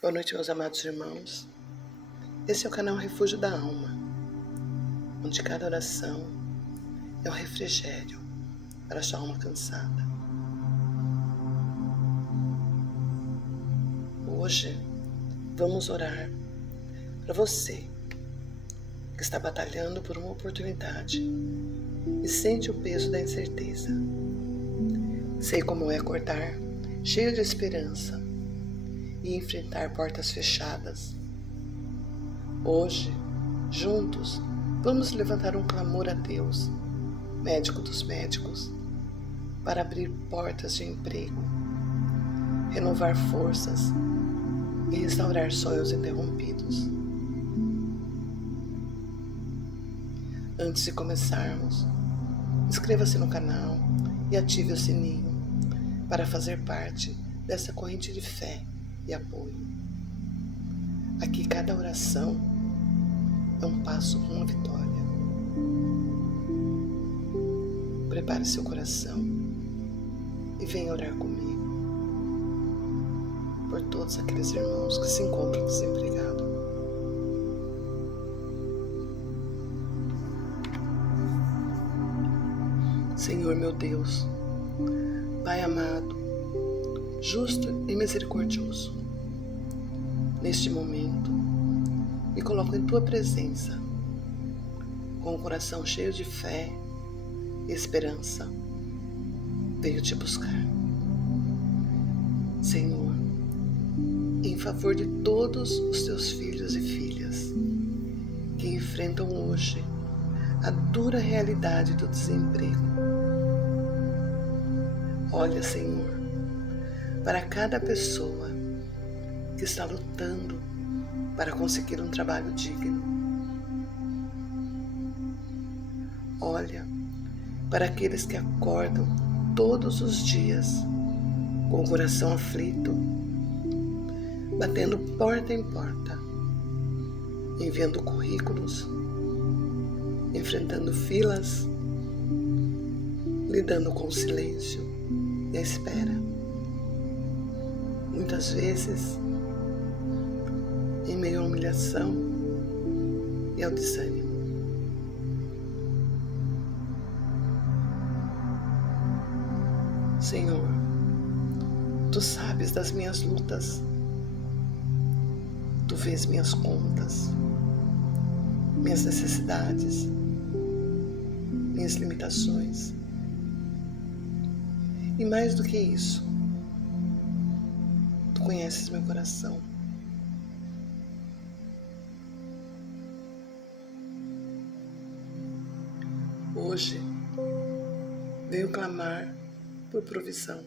Boa noite, meus amados irmãos. Esse é o canal Refúgio da Alma, onde cada oração é um refrigério para a sua alma cansada. Hoje vamos orar para você que está batalhando por uma oportunidade e sente o peso da incerteza. Sei como é acordar cheio de esperança e enfrentar portas fechadas. Hoje, juntos, vamos levantar um clamor a Deus, médico dos médicos, para abrir portas de emprego, renovar forças e restaurar sonhos interrompidos. Antes de começarmos, inscreva-se no canal e ative o sininho para fazer parte dessa corrente de fé e apoio. Aqui cada oração é um passo rumo à vitória. Prepare seu coração e venha orar comigo por todos aqueles irmãos que se encontram desempregados. Senhor meu Deus, Pai amado, justo e misericordioso, neste momento me coloco em Tua presença, com o coração cheio de fé e esperança. Venho Te buscar, Senhor, em favor de todos os Teus filhos e filhas que enfrentam hoje a dura realidade do desemprego. Olha, Senhor, para cada pessoa que está lutando para conseguir um trabalho digno. Olha para aqueles que acordam todos os dias com o coração aflito, batendo porta em porta, enviando currículos, enfrentando filas, lidando com o silêncio e a espera. Muitas vezes, em meio à humilhação e ao desânimo. Senhor, Tu sabes das minhas lutas, Tu vês minhas contas, minhas necessidades, minhas limitações. E mais do que isso, Tu conheces meu coração. Hoje, venho clamar por provisão.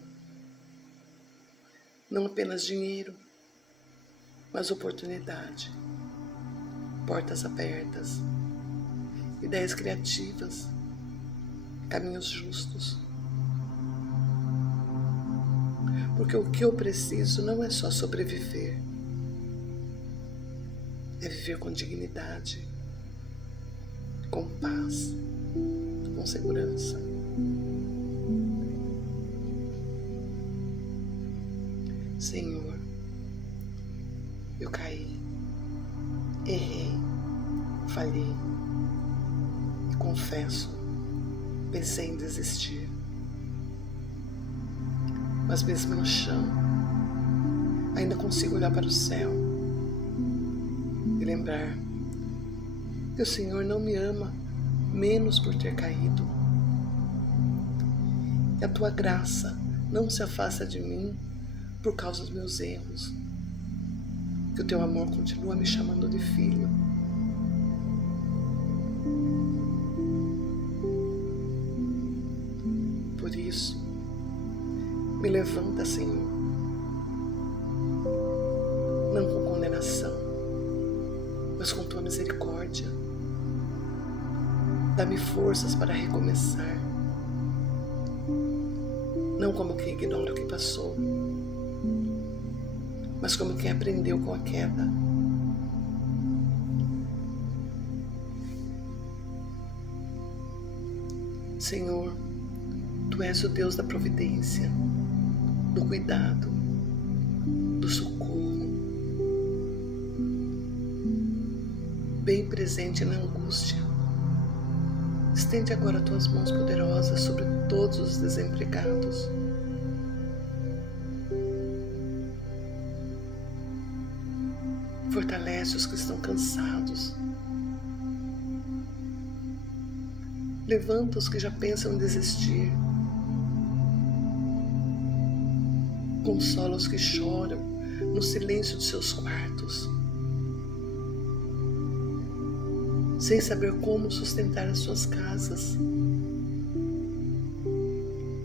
Não apenas dinheiro, mas oportunidade, portas abertas, ideias criativas, caminhos justos. Porque o que eu preciso não é só sobreviver, é viver com dignidade, com paz, com segurança. Senhor, eu caí, errei, falhei e confesso, pensei em desistir. Mas mesmo no chão, ainda consigo olhar para o céu e lembrar que o Senhor não me ama menos por ter caído. Que a Tua graça não se afasta de mim por causa dos meus erros. Que o Teu amor continua me chamando de filho. Por isso, me levanta, Senhor, não com condenação, mas com Tua misericórdia. Dá-me forças para recomeçar, não como quem ignora o que passou, mas como quem aprendeu com a queda. Senhor, Tu és o Deus da providência, do cuidado, do socorro, bem presente na angústia. Estende agora tuas mãos poderosas sobre todos os desempregados. Fortalece os que estão cansados. Levanta os que já pensam em desistir. Consola os que choram no silêncio de seus quartos, sem saber como sustentar as suas casas,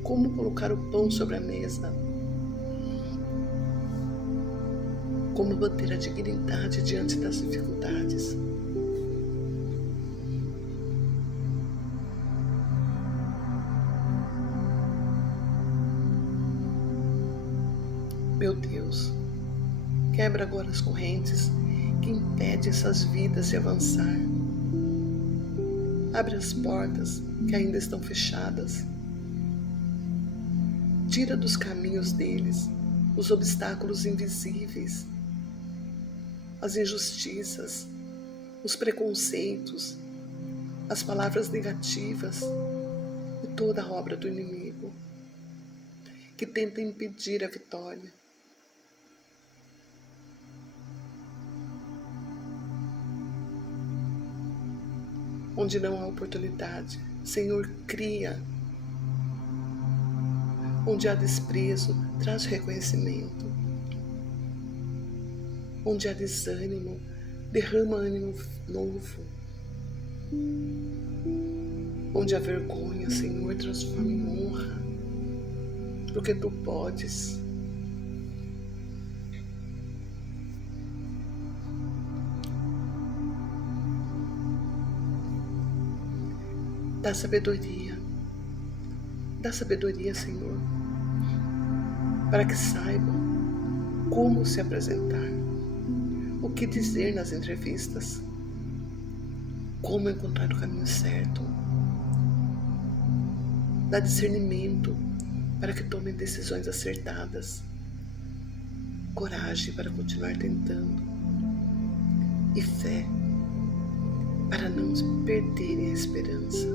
como colocar o pão sobre a mesa, como manter a dignidade diante das dificuldades. Meu Deus, quebra agora as correntes que impedem essas vidas de avançar. Abre as portas que ainda estão fechadas. Tira dos caminhos deles os obstáculos invisíveis, as injustiças, os preconceitos, as palavras negativas e toda a obra do inimigo que tenta impedir a vitória. Onde não há oportunidade, Senhor, cria. Onde há desprezo, traz reconhecimento. Onde há desânimo, derrama ânimo novo. Onde há vergonha, Senhor, transforma em honra, porque Tu podes. Dá sabedoria, Senhor, para que saibam como se apresentar, o que dizer nas entrevistas, como encontrar o caminho certo. Dá discernimento para que tomem decisões acertadas, coragem para continuar tentando e fé para não perderem a esperança,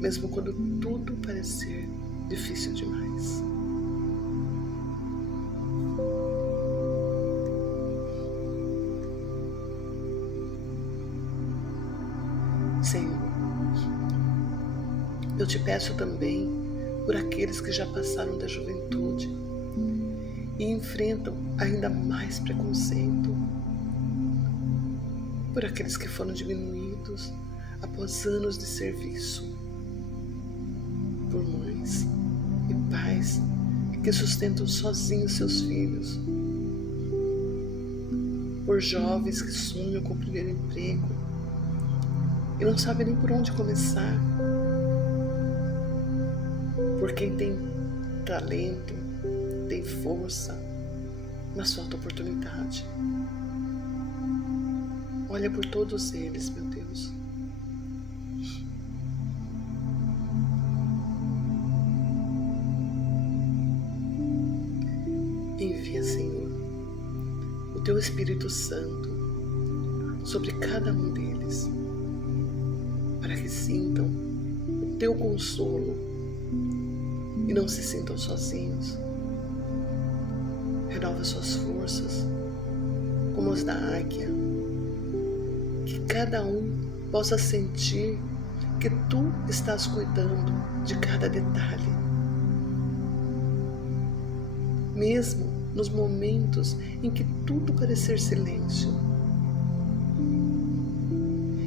mesmo quando tudo parecer difícil demais. Senhor, eu te peço também por aqueles que já passaram da juventude e enfrentam ainda mais preconceito, por aqueles que foram diminuídos após anos de serviço, por mães e pais que sustentam sozinhos seus filhos, por jovens que sonham com o primeiro emprego e não sabem nem por onde começar, por quem tem talento, tem força, mas falta oportunidade. Olha por todos eles, meu Deus. Envia, Senhor, o Teu Espírito Santo sobre cada um deles, para que sintam o Teu consolo e não se sintam sozinhos. Renova suas forças, como as da águia, que cada um possa sentir que Tu estás cuidando de cada detalhe, mesmo nos momentos em que tudo parecer silêncio,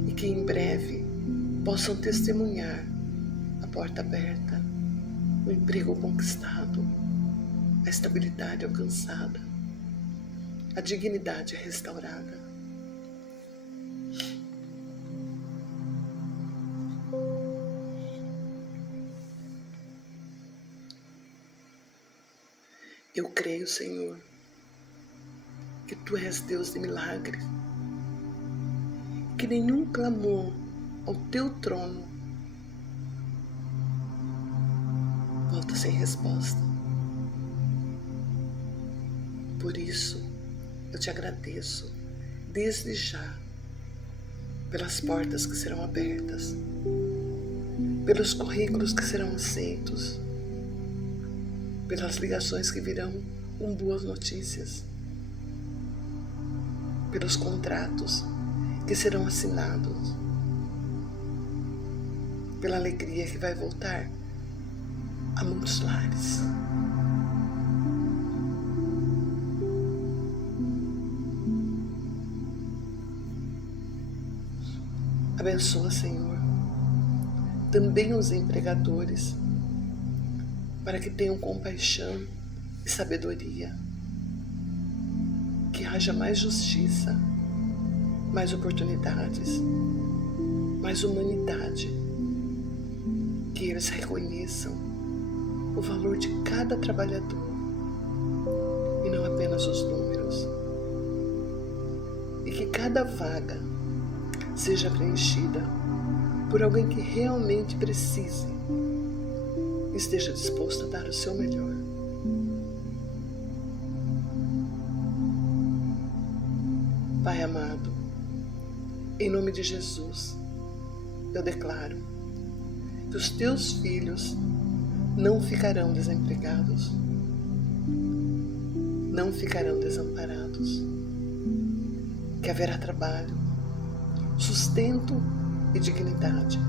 e que em breve possam testemunhar a porta aberta, o emprego conquistado, a estabilidade alcançada, a dignidade restaurada. Eu creio, Senhor, que Tu és Deus de milagres, que nenhum clamor ao Teu trono volta sem resposta. Por isso, eu Te agradeço desde já pelas portas que serão abertas, pelos currículos que serão aceitos, pelas ligações que virão com boas notícias, pelos contratos que serão assinados, pela alegria que vai voltar a muitos lares. Abençoa, Senhor, também os empregadores, para que tenham compaixão e sabedoria, que haja mais justiça, mais oportunidades, mais humanidade, que eles reconheçam o valor de cada trabalhador e não apenas os números, e que cada vaga seja preenchida por alguém que realmente precise e esteja disposto a dar o seu melhor. Pai amado, em nome de Jesus, eu declaro que os teus filhos não ficarão desempregados, não ficarão desamparados, que haverá trabalho, sustento e dignidade,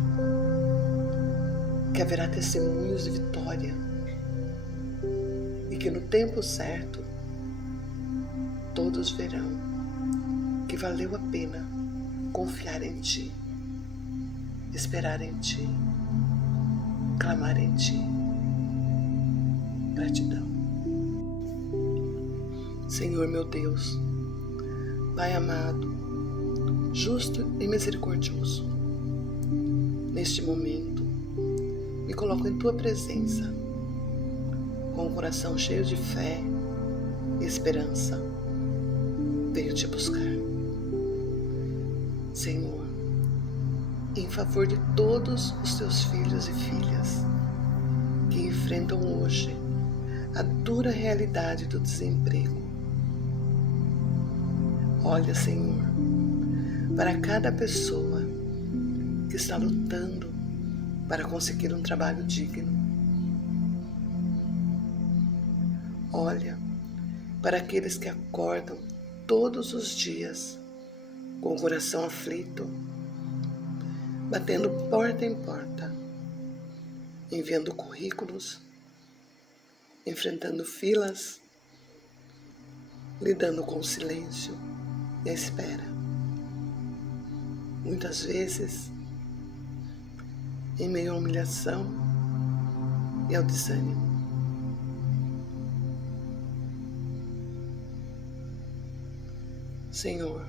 que haverá testemunhos de vitória e que no tempo certo todos verão que valeu a pena confiar em Ti, esperar em Ti, clamar em Ti. Gratidão. Senhor meu Deus, Pai amado, justo e misericordioso, neste momento me coloco em Tua presença, com o coração cheio de fé e esperança. Venho Te buscar. Senhor, em favor de todos os Teus filhos e filhas que enfrentam hoje a dura realidade do desemprego. Olha, Senhor, para cada pessoa que está lutando para conseguir um trabalho digno. Olha para aqueles que acordam todos os dias com o coração aflito, batendo porta em porta, enviando currículos, enfrentando filas, lidando com o silêncio e a espera. Muitas vezes, em meio à humilhação e ao desânimo. Senhor,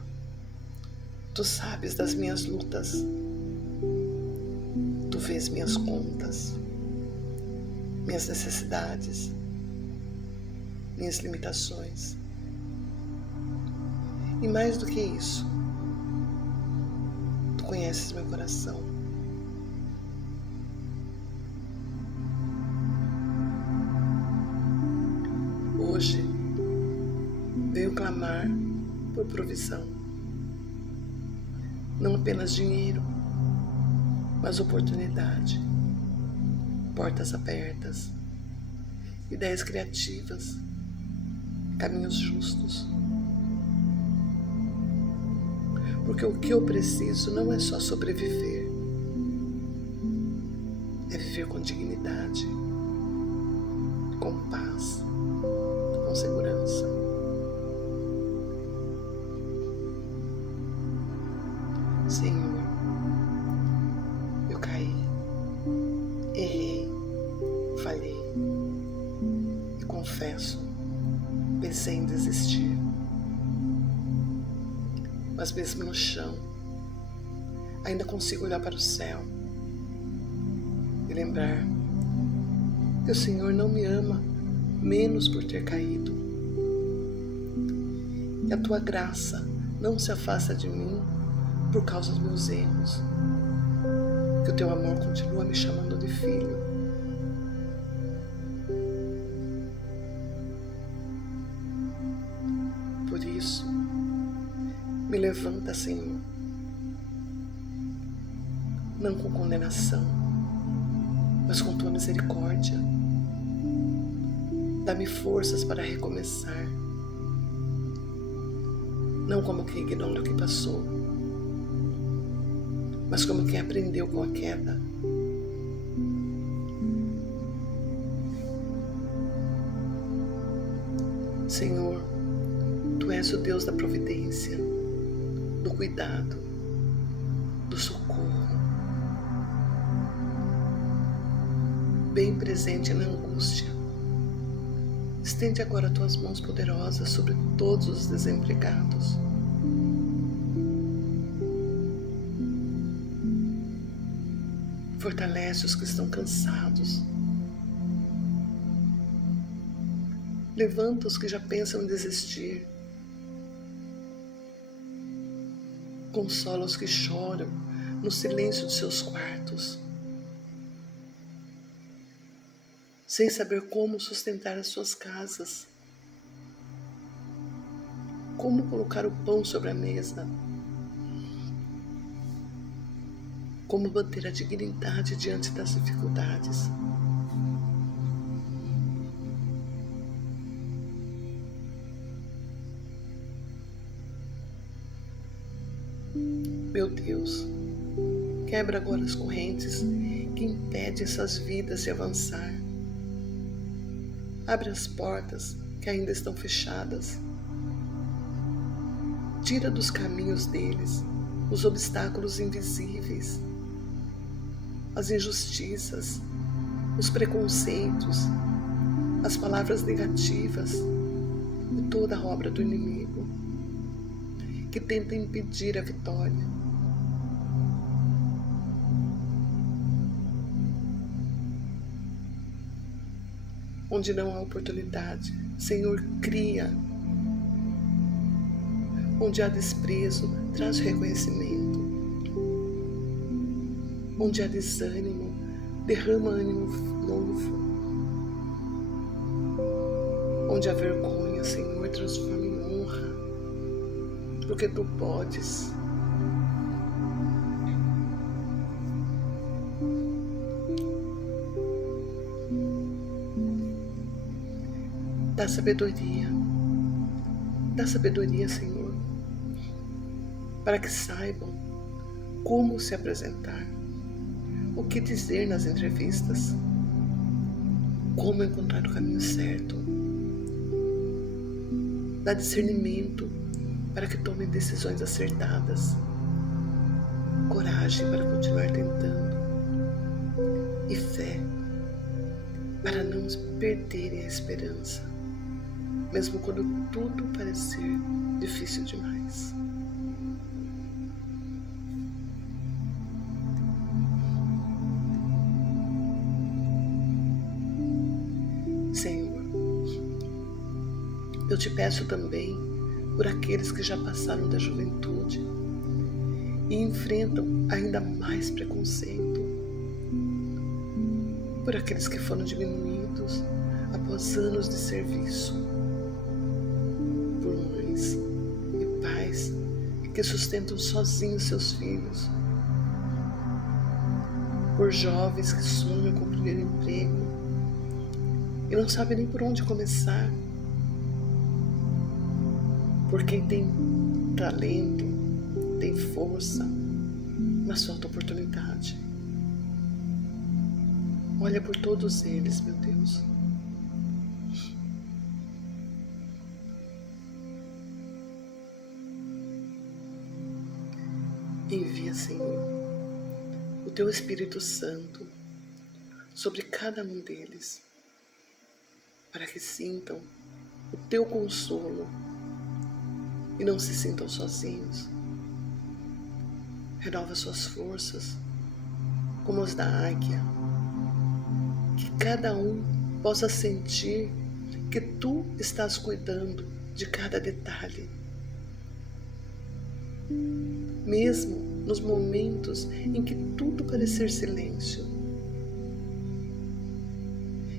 Tu sabes das minhas lutas, Tu vês minhas contas, minhas necessidades, minhas limitações. E mais do que isso, Tu conheces meu coração. Hoje venho clamar por provisão, não apenas dinheiro, mas oportunidade, portas abertas, ideias criativas, caminhos justos. Porque o que eu preciso não é só sobreviver, é viver com dignidade, com paz, com segurança. Senhor, eu caí, errei, falhei e confesso, pensei em desistir. Mas mesmo no chão, ainda consigo olhar para o céu e lembrar que o Senhor não me ama menos por ter caído. E a Tua graça não se afasta de mim por causa dos meus erros. Que o Teu amor continua me chamando de filho. Por isso, me levanta, Senhor, não com condenação, mas com tua misericórdia. Dá-me forças para recomeçar, não como quem ignora o que passou, mas como quem aprendeu com a queda. Senhor, Tu és o Deus da providência, do cuidado, do socorro, bem presente na angústia. Estende agora Tuas mãos poderosas sobre todos os desempregados. Fortalece os que estão cansados. Levanta os que já pensam em desistir. Consola os que choram no silêncio de seus quartos, sem saber como sustentar as suas casas, como colocar o pão sobre a mesa, como manter a dignidade diante das dificuldades. Meu Deus, quebra agora as correntes que impedem essas vidas de avançar. Abre as portas que ainda estão fechadas. Tira dos caminhos deles os obstáculos invisíveis, as injustiças, os preconceitos, as palavras negativas e toda a obra do inimigo que tenta impedir a vitória. Onde não há oportunidade, Senhor, cria. Onde há desprezo, traz reconhecimento. Onde há desânimo, derrama ânimo novo. Onde há vergonha, Senhor, transforma em honra, porque Tu podes. Dá sabedoria, Senhor, para que saibam como se apresentar, o que dizer nas entrevistas, como encontrar o caminho certo. Dá discernimento para que tomem decisões acertadas, coragem para continuar tentando e fé para não perderem a esperança, mesmo quando tudo parecer difícil demais. Senhor, eu Te peço também por aqueles que já passaram da juventude e enfrentam ainda mais preconceito, por aqueles que foram diminuídos após anos de serviço, por mães e pais que sustentam sozinhos seus filhos, por jovens que sonham com o primeiro emprego e não sabem nem por onde começar, por quem tem talento, tem força, mas falta oportunidade. Olha por todos eles, meu Deus. Envia, Senhor, o Teu Espírito Santo sobre cada um deles, para que sintam o Teu consolo e não se sintam sozinhos. Renova suas forças, como as da águia, que cada um possa sentir que Tu estás cuidando de cada detalhe, mesmo nos momentos em que tudo parecer silêncio,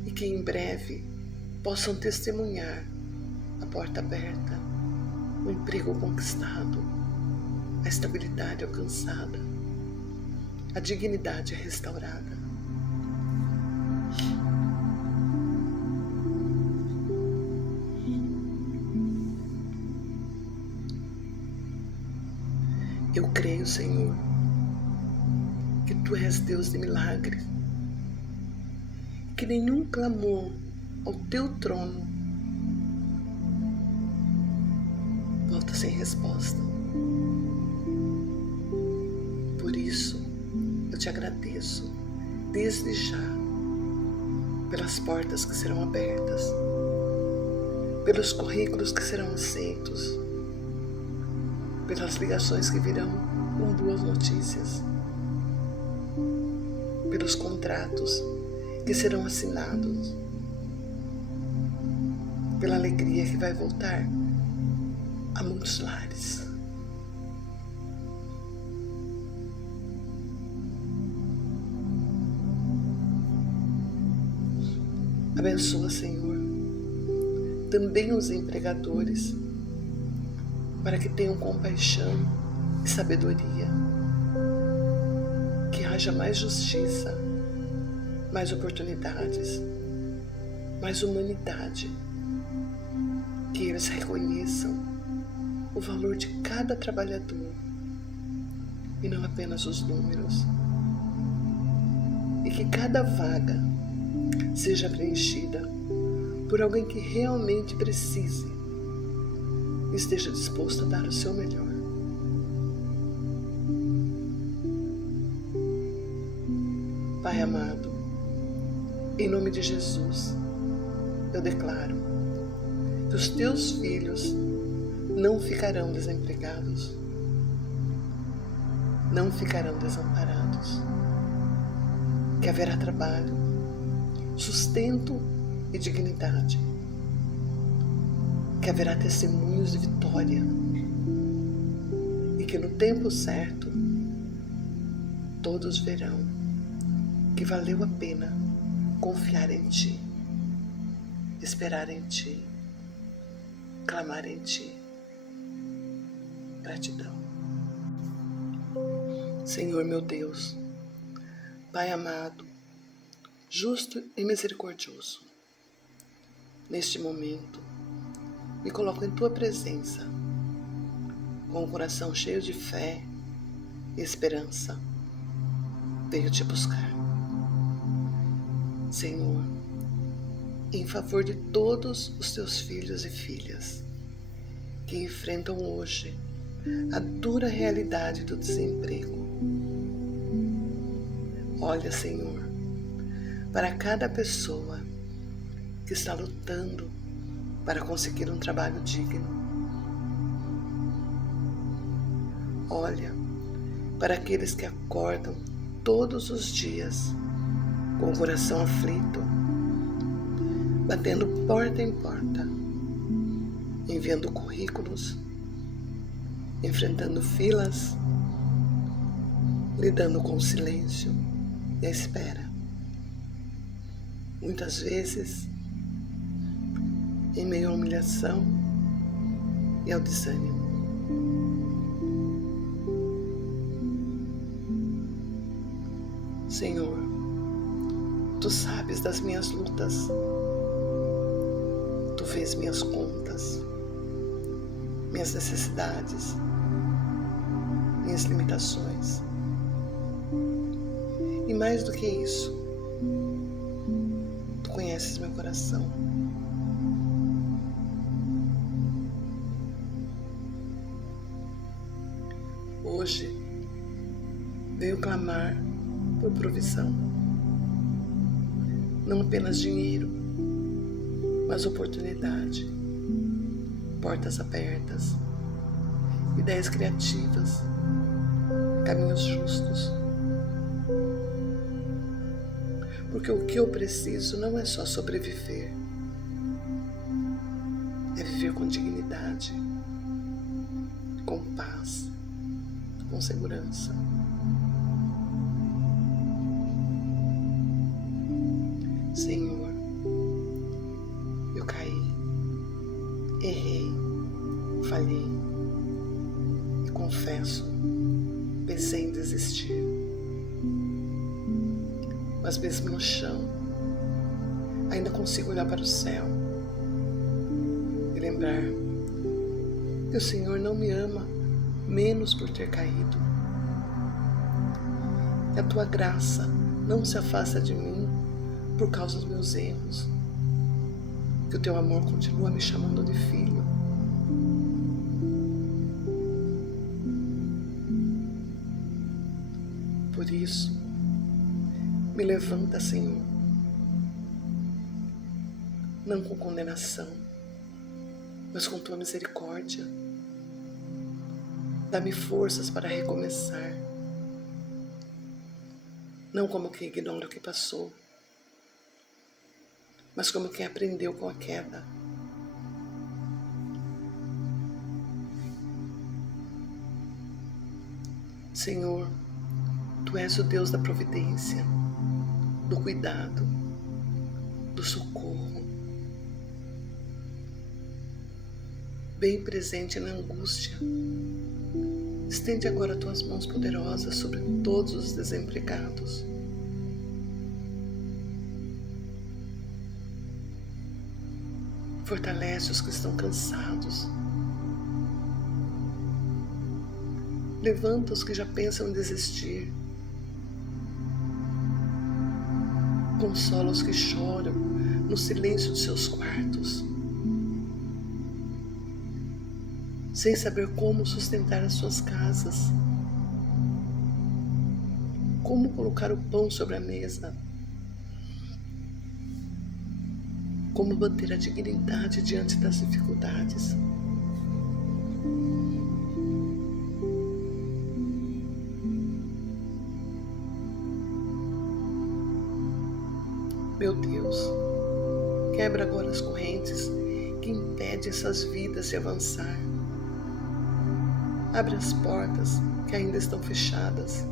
e que em breve possam testemunhar a porta aberta, o emprego conquistado, a estabilidade alcançada, a dignidade é restaurada. Eu creio, Senhor, que Tu és Deus de milagres, que nenhum clamor ao Teu trono volta sem resposta. Por isso, eu Te agradeço desde já pelas portas que serão abertas, pelos currículos que serão aceitos, pelas ligações que virão com boas notícias, pelos contratos que serão assinados, pela alegria que vai voltar a muitos lares. Abençoa, Senhor, também os empregadores, para que tenham compaixão e sabedoria, que haja mais justiça, mais oportunidades, mais humanidade, que eles reconheçam o valor de cada trabalhador e não apenas os números, e que cada vaga seja preenchida por alguém que realmente precise e esteja disposto a dar o seu melhor. Pai amado, em nome de Jesus, eu declaro que os Teus filhos não ficarão desempregados, não ficarão desamparados, que haverá trabalho, sustento e dignidade, que haverá testemunhos de vitória e que no tempo certo todos verão que valeu a pena confiar em Ti, esperar em Ti, clamar em Ti. Gratidão. Senhor meu Deus, Pai amado, justo e misericordioso, neste momento me coloco em Tua presença, com o coração cheio de fé e esperança. Venho Te buscar. Senhor, em favor de todos os Teus filhos e filhas que enfrentam hoje a dura realidade do desemprego. Olha, Senhor, para cada pessoa que está lutando para conseguir um trabalho digno. Olha para aqueles que acordam todos os dias com o coração aflito, batendo porta em porta, enviando currículos, enfrentando filas, lidando com o silêncio e a espera. Muitas vezes, em meio à humilhação e ao desânimo. Senhor, Tu sabes das minhas lutas, Tu vês minhas contas, minhas necessidades, minhas limitações. E mais do que isso, Tu conheces meu coração. Hoje venho clamar por provisão, não apenas dinheiro, mas oportunidade, portas abertas, ideias criativas, caminhos justos. Porque o que eu preciso não é só sobreviver, é viver com dignidade, com paz, com segurança. Senhor, eu caí, errei, falhei e confesso, pensei em desistir. mas mesmo no chão, ainda consigo olhar para o céu e lembrar que o Senhor não me ama menos por ter caído, que a tua graça não se afasta de mim por causa dos meus erros, que o teu amor continua me chamando de filho. Por isso, me levanta, Senhor, não com condenação, mas com tua misericórdia. Dá-me forças para recomeçar, não como quem ignora o que passou, mas como quem aprendeu com a queda. Senhor, Tu és o Deus da providência, do cuidado, do socorro, bem presente na angústia. Estende agora tuas mãos poderosas sobre todos os desempregados. Fortalece os que estão cansados. Levanta os que já pensam em desistir. Consola os que choram no silêncio de seus quartos, sem saber como sustentar as suas casas, como colocar o pão sobre a mesa, como manter a dignidade diante das dificuldades. Meu Deus, quebra agora as correntes que impedem essas vidas de avançar. Abre as portas que ainda estão fechadas.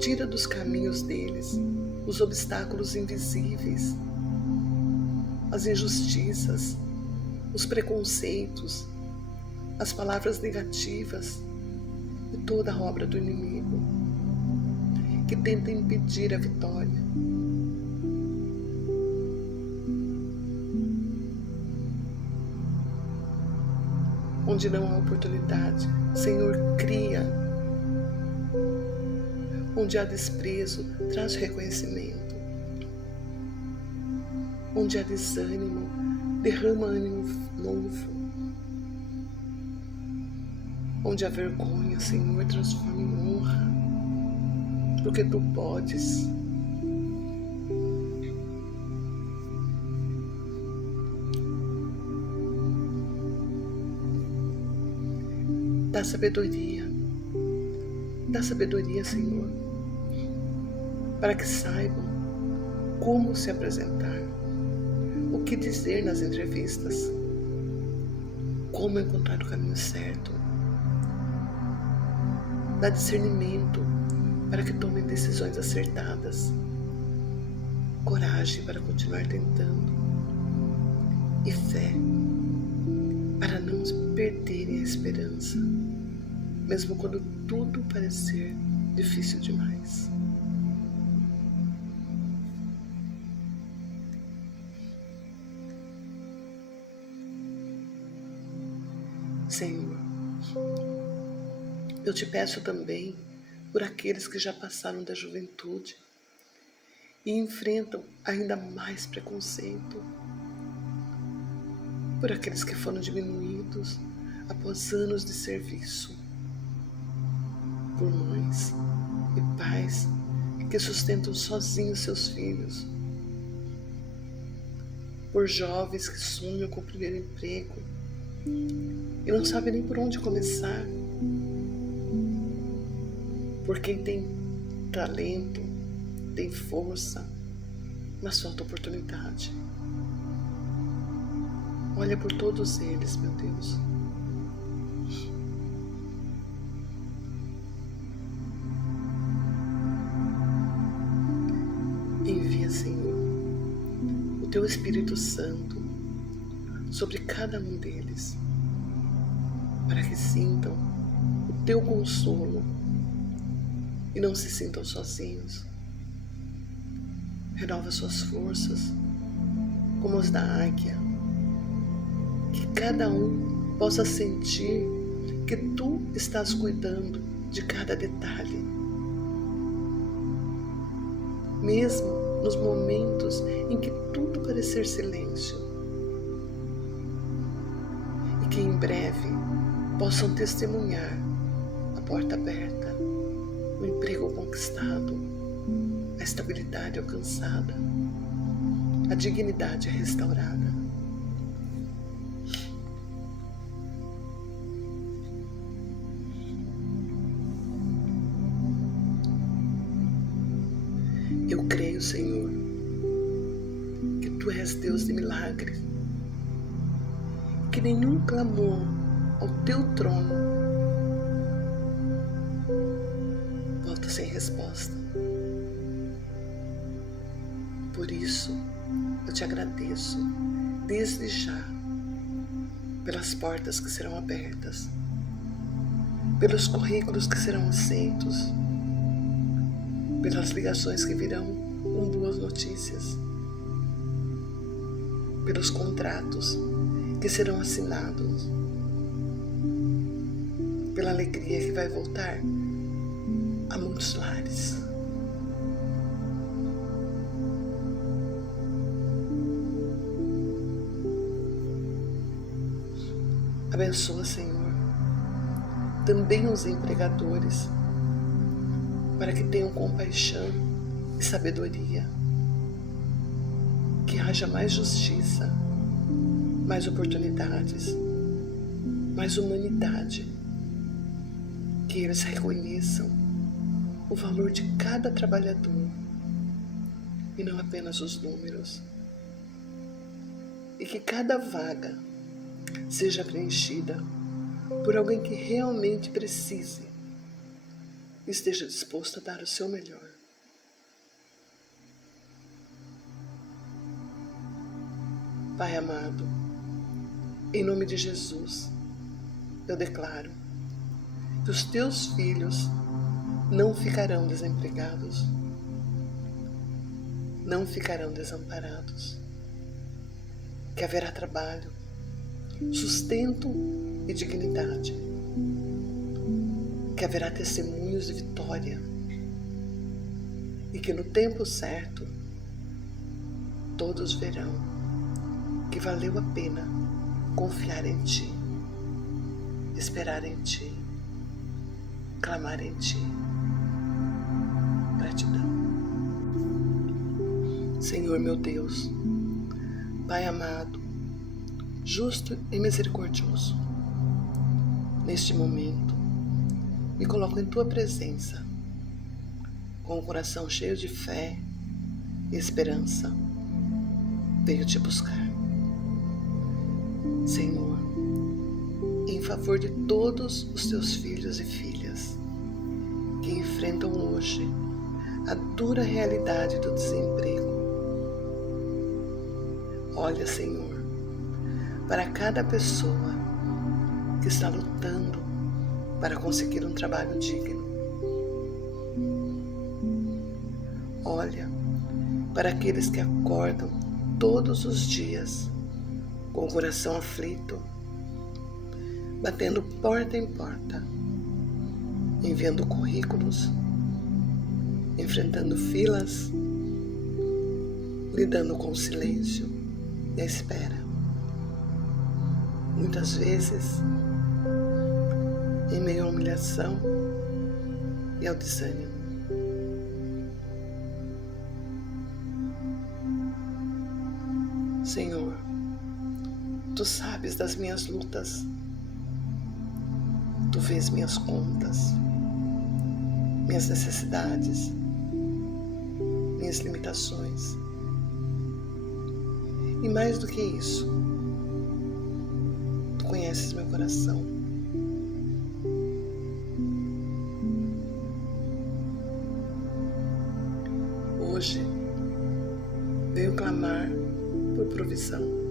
Tira dos caminhos deles os obstáculos invisíveis, as injustiças, os preconceitos, as palavras negativas e toda a obra do inimigo que tenta impedir a vitória. Onde não há oportunidade, Senhor, cria. Onde há desprezo, traz reconhecimento. Onde há desânimo, derrama ânimo novo. Onde há vergonha, Senhor, transforma em honra, porque Tu podes. Dá sabedoria, Senhor, para que saibam como se apresentar, o que dizer nas entrevistas, como encontrar o caminho certo. Dá discernimento para que tomem decisões acertadas, coragem para continuar tentando e fé para não perderem a esperança, mesmo quando tudo parecer difícil demais. Senhor, eu Te peço também por aqueles que já passaram da juventude e enfrentam ainda mais preconceito, por aqueles que foram diminuídos após anos de serviço, por mães e pais que sustentam sozinhos seus filhos, por jovens que sonham com o primeiro emprego e não sabem nem por onde começar, por quem tem talento, tem força, mas falta oportunidade. Olha por todos eles, meu Deus. Envia, Senhor, o Teu Espírito Santo sobre cada um deles, para que sintam o Teu consolo e não se sintam sozinhos. renova suas forças, como as da águia. Que cada um possa sentir que tu estás cuidando de cada detalhe. Mesmo nos momentos em que tudo parecer silêncio. E que em breve possam testemunhar a porta aberta, o emprego conquistado, a estabilidade alcançada, a dignidade restaurada. Eu creio, Senhor, que Tu és Deus de milagres, que nenhum clamor ao Teu trono volta sem resposta. Por isso, eu Te agradeço desde já pelas portas que serão abertas, pelos currículos que serão aceitos, pelas ligações que virão com boas notícias, pelos contratos que serão assinados, pela alegria que vai voltar a muitos lares. Abençoa, Senhor, também os empregadores, para que tenham compaixão e sabedoria, que haja mais justiça, mais oportunidades, mais humanidade, que eles reconheçam o valor de cada trabalhador e não apenas os números, e que cada vaga seja preenchida por alguém que realmente precise e esteja disposto a dar o seu melhor. Pai amado, em nome de Jesus, eu declaro que os teus filhos não ficarão desempregados, não ficarão desamparados, que haverá trabalho, sustento e dignidade, que haverá testemunhos de vitória e que no tempo certo todos verão que valeu a pena confiar em Ti, esperar em Ti, clamar em Ti. Gratidão. Senhor meu Deus, Pai amado, justo e misericordioso, neste momento me coloco em Tua presença, com o coração cheio de fé e esperança. Venho Te buscar. Senhor, em favor de todos os Teus filhos e filhas que enfrentam hoje a dura realidade do desemprego. Olha, Senhor, para cada pessoa que está lutando para conseguir um trabalho digno. Olha para aqueles que acordam todos os dias com o coração aflito, batendo porta em porta, enviando currículos, enfrentando filas, lidando com o silêncio e a espera. Muitas vezes, em meio à humilhação e ao desânimo. Senhor, Tu sabes das minhas lutas, Tu vês minhas contas, minhas necessidades, minhas limitações. E mais do que isso, Tu conheces meu coração. Hoje, venho clamar por provisão.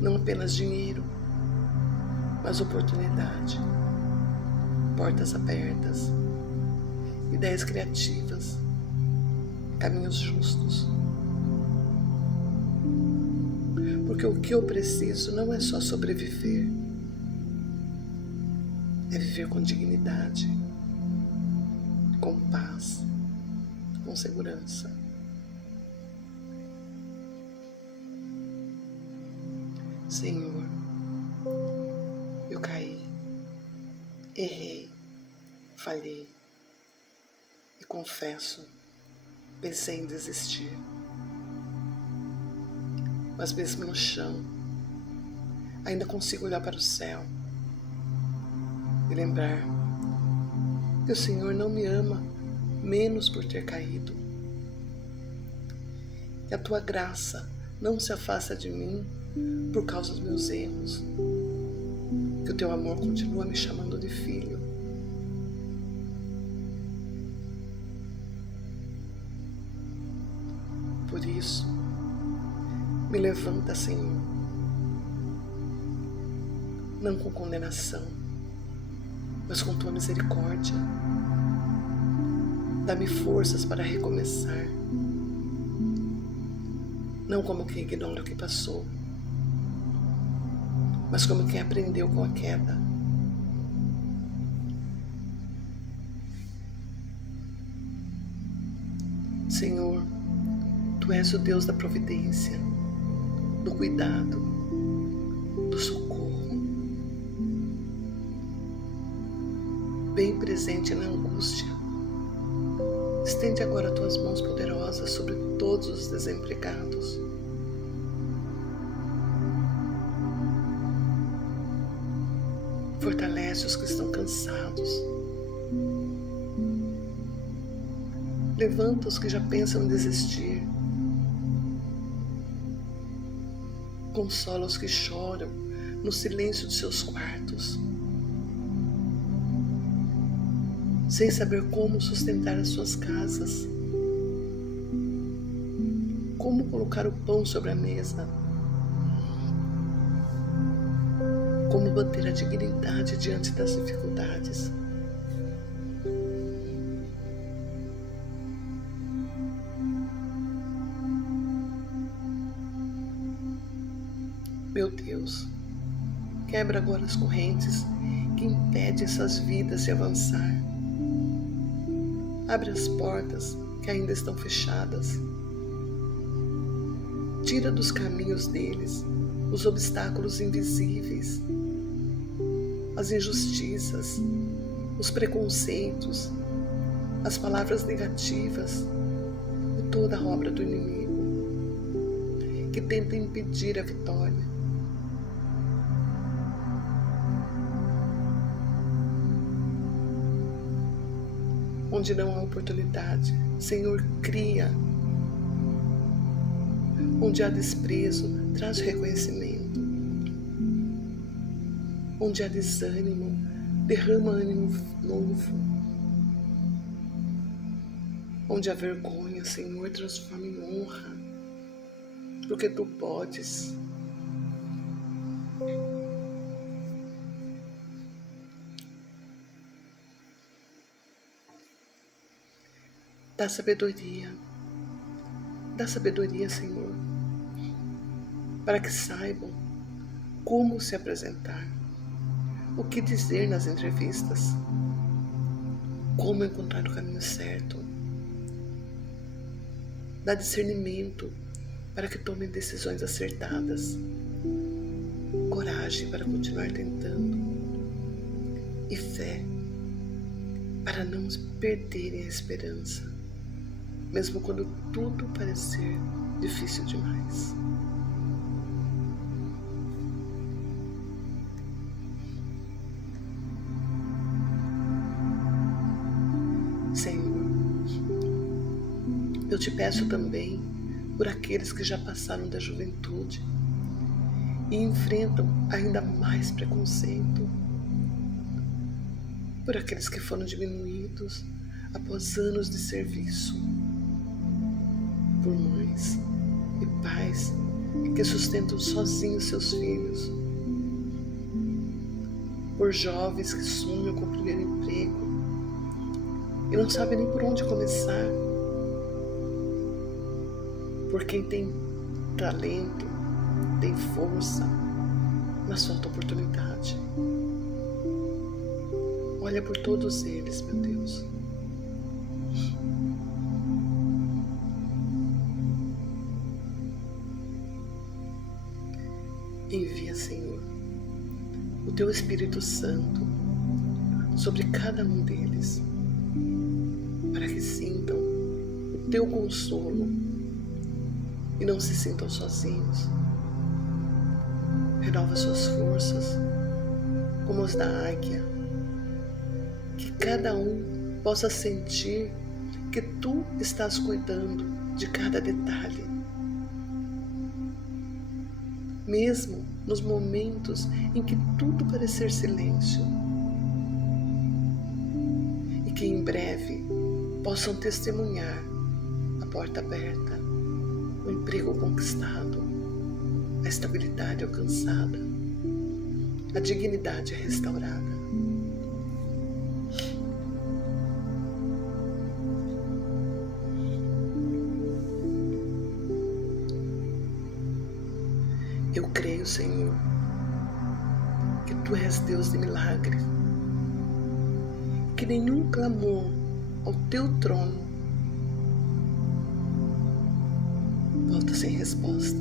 Não apenas dinheiro, mas oportunidade, portas abertas, ideias criativas, caminhos justos. Porque o que eu preciso não é só sobreviver, é viver com dignidade, com paz, com segurança. Senhor, eu caí, errei, falhei e confesso, pensei em desistir. Mas mesmo no chão, ainda consigo olhar para o céu e lembrar que o Senhor não me ama menos por ter caído. Que a Tua graça não se afasta de mim por causa dos meus erros. Que o Teu amor continua me chamando de filho. Por isso, me levanta, Senhor, não com condenação, mas com Tua misericórdia. Dá-me forças para recomeçar, não como quem ignora o que passou, mas como quem aprendeu com a queda. Senhor, Tu és o Deus da providência, do cuidado, do socorro, bem presente na angústia. Estende agora Tuas mãos poderosas sobre todos os desempregados. Fortalece os que estão cansados. Levanta os que já pensam em desistir. Consola os que choram no silêncio de seus quartos, sem saber como sustentar as suas casas, como colocar o pão sobre a mesa, como manter a dignidade diante das dificuldades. Meu Deus, quebra agora as correntes que impedem essas vidas de avançar. Abre as portas que ainda estão fechadas. Tira dos caminhos deles os obstáculos invisíveis, as injustiças, os preconceitos, as palavras negativas e toda a obra do inimigo que tenta impedir a vitória. Onde não há oportunidade, Senhor, cria. Onde há desprezo, traz reconhecimento. Onde há desânimo, derrama ânimo novo. Onde há vergonha, Senhor, transforma em honra, porque Tu podes. Dá sabedoria, Senhor, para que saibam como se apresentar, o que dizer nas entrevistas, como encontrar o caminho certo. Dá discernimento para que tomem decisões acertadas, coragem para continuar tentando e fé para não perderem a esperança, mesmo quando tudo parecer difícil demais. Senhor, eu Te peço também por aqueles que já passaram da juventude e enfrentam ainda mais preconceito, por aqueles que foram diminuídos após anos de serviço, por mães e pais que sustentam sozinhos seus filhos, por jovens que sonham com o primeiro emprego e não sabem nem por onde começar, por quem tem talento, tem força, mas falta oportunidade. Olha por todos eles, meu Deus. Envia, Senhor, o Teu Espírito Santo sobre cada um deles, para que sintam o Teu consolo e não se sintam sozinhos. Renova suas forças, como as da águia, que cada um possa sentir que Tu estás cuidando de cada detalhe, mesmo nos momentos em que tudo parecer silêncio, e que em breve possam testemunhar a porta aberta, o emprego conquistado, a estabilidade alcançada, a dignidade restaurada. Eu creio, Senhor, que Tu és Deus de milagre, que nenhum clamor ao Teu trono volta sem resposta.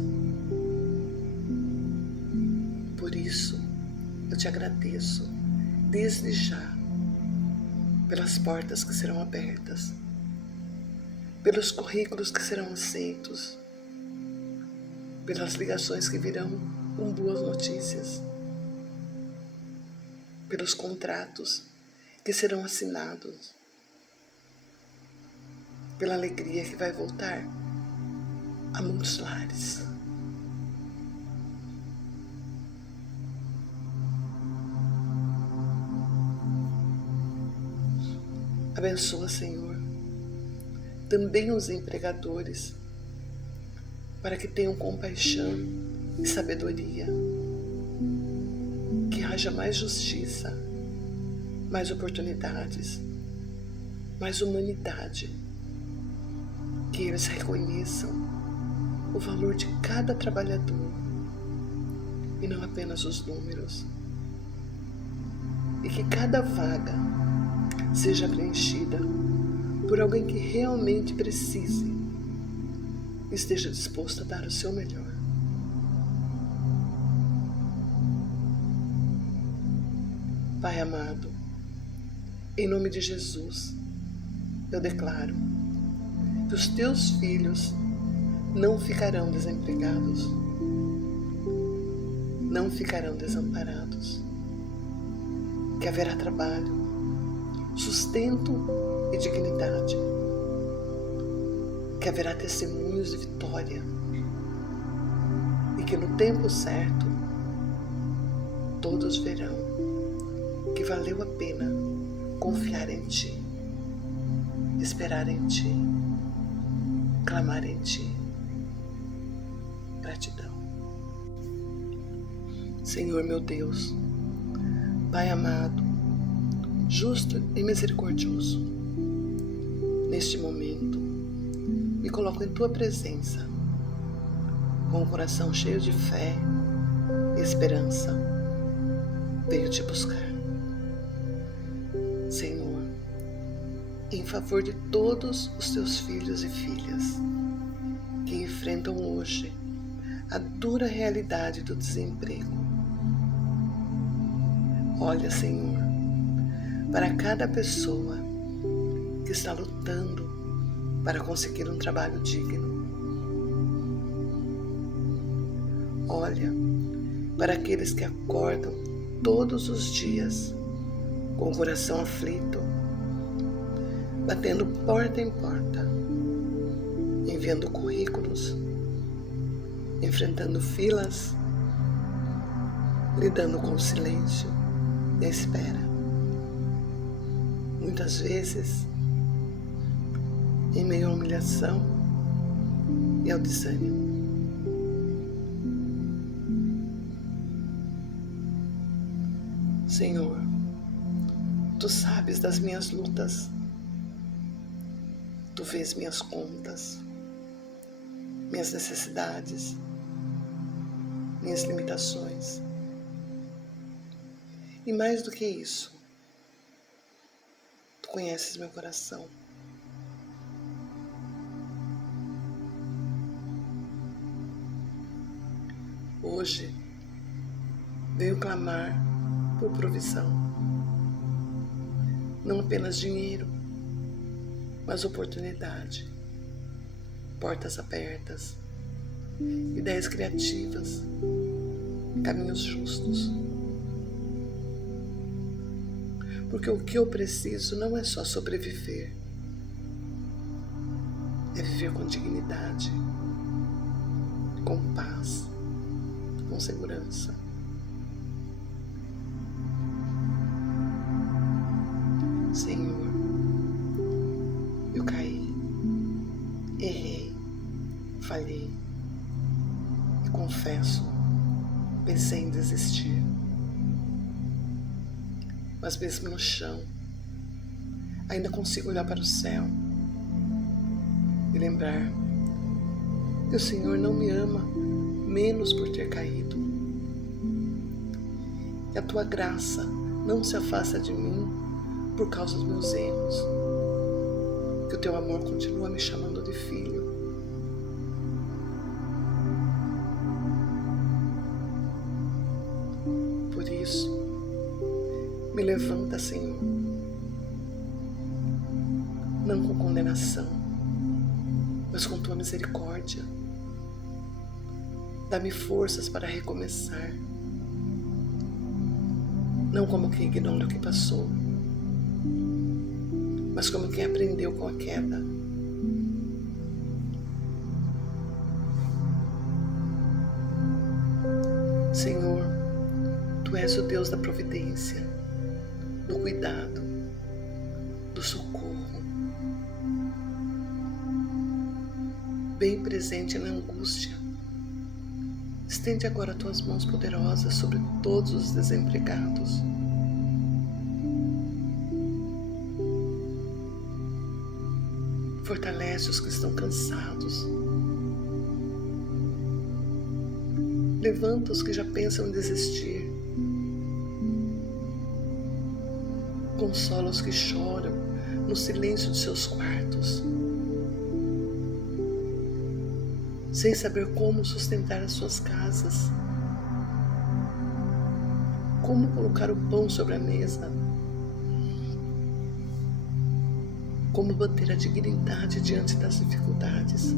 Por isso, eu Te agradeço desde já pelas portas que serão abertas, pelos currículos que serão aceitos, pelas ligações que virão com boas notícias, pelos contratos que serão assinados, pela alegria que vai voltar a muitos lares. Abençoa, Senhor, também os empregadores, para que tenham compaixão e sabedoria, que haja mais justiça, mais oportunidades, mais humanidade, que eles reconheçam o valor de cada trabalhador e não apenas os números, e que cada vaga seja preenchida por alguém que realmente precise e esteja disposto a dar o seu melhor. Pai amado, em nome de Jesus, eu declaro que os Teus filhos não ficarão desempregados, não ficarão desamparados, que haverá trabalho, sustento e dignidade, que haverá testemunhos de vitória e que no tempo certo todos verão que valeu a pena confiar em Ti, esperar em Ti, clamar em Ti. Gratidão. Senhor meu Deus, Pai amado, justo e misericordioso, neste momento me coloco em Tua presença, com o coração cheio de fé e esperança. Venho Te buscar. Senhor, em favor de todos os Teus filhos e filhas que enfrentam hoje a dura realidade do desemprego. Olha, Senhor, para cada pessoa que está lutando para conseguir um trabalho digno. Olha para aqueles que acordam todos os dias com o coração aflito, batendo porta em porta, enviando currículos, enfrentando filas, lidando com o silêncio e a espera. Muitas vezes, em meio à humilhação e ao desânimo. Senhor, Tu sabes das minhas lutas, Tu vês minhas contas, minhas necessidades, minhas limitações. E mais do que isso, Tu conheces meu coração. Hoje, venho clamar por provisão. Não apenas dinheiro, mas oportunidade, portas abertas, ideias criativas, caminhos justos. Porque o que eu preciso não é só sobreviver, é viver com dignidade, com paz, com segurança. Senhor, eu caí, errei, falhei e confesso, pensei em desistir. Mas mesmo no chão, ainda consigo olhar para o céu e lembrar que o Senhor não me ama menos por ter caído. Que a Tua graça não se afasta de mim por causa dos meus erros. Que o Teu amor continua me chamando de filho. Por isso, me levanta, Senhor, não com condenação, mas com Tua misericórdia. Dá-me forças para recomeçar, não como quem ignora o que passou, mas como quem aprendeu com a queda. Senhor, Tu és o Deus da providência, do cuidado, do socorro, bem presente na angústia. Estende agora Tuas mãos poderosas sobre todos os desempregados. Fortalece os que estão cansados. Levanta os que já pensam em desistir. Consola os que choram no silêncio de seus quartos, sem saber como sustentar as suas casas, como colocar o pão sobre a mesa, como manter a dignidade diante das dificuldades.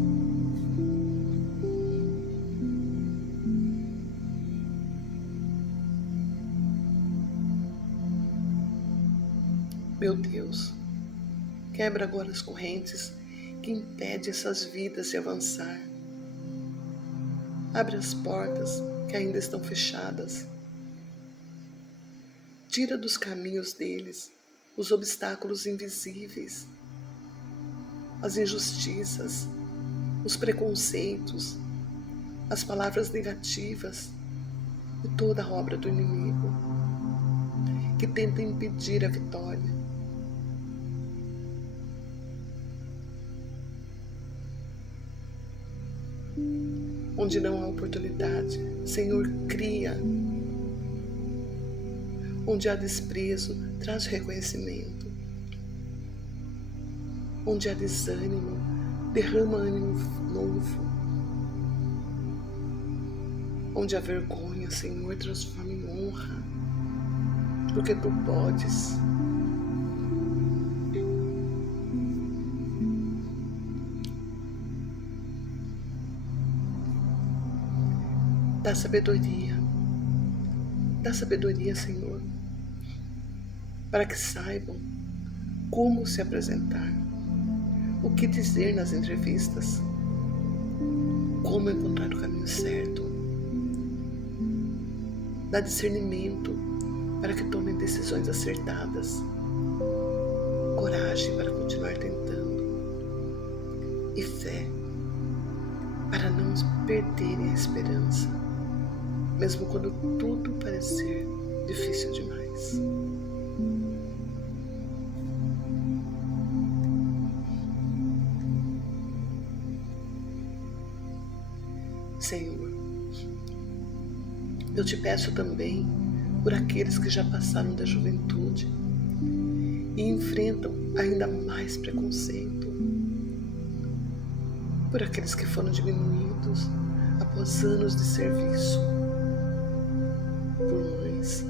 Meu Deus, quebra agora as correntes que impedem essas vidas de avançar. Abre as portas que ainda estão fechadas. Tira dos caminhos deles os obstáculos invisíveis, as injustiças, os preconceitos, as palavras negativas e toda a obra do inimigo que tenta impedir a vitória. Onde não há oportunidade, Senhor, cria. Onde há desprezo, traz reconhecimento. Onde há desânimo, derrama ânimo novo. Onde há vergonha, Senhor, transforma em honra, porque Tu podes. Dá sabedoria, Senhor, para que saibam como se apresentar, o que dizer nas entrevistas, como encontrar o caminho certo. Dá discernimento para que tomem decisões acertadas, coragem para continuar tentando e fé para não perderem a esperança, mesmo quando tudo parecer difícil demais. Senhor, eu te peço também por aqueles que já passaram da juventude e enfrentam ainda mais preconceito, por aqueles que foram diminuídos após anos de serviço, por mães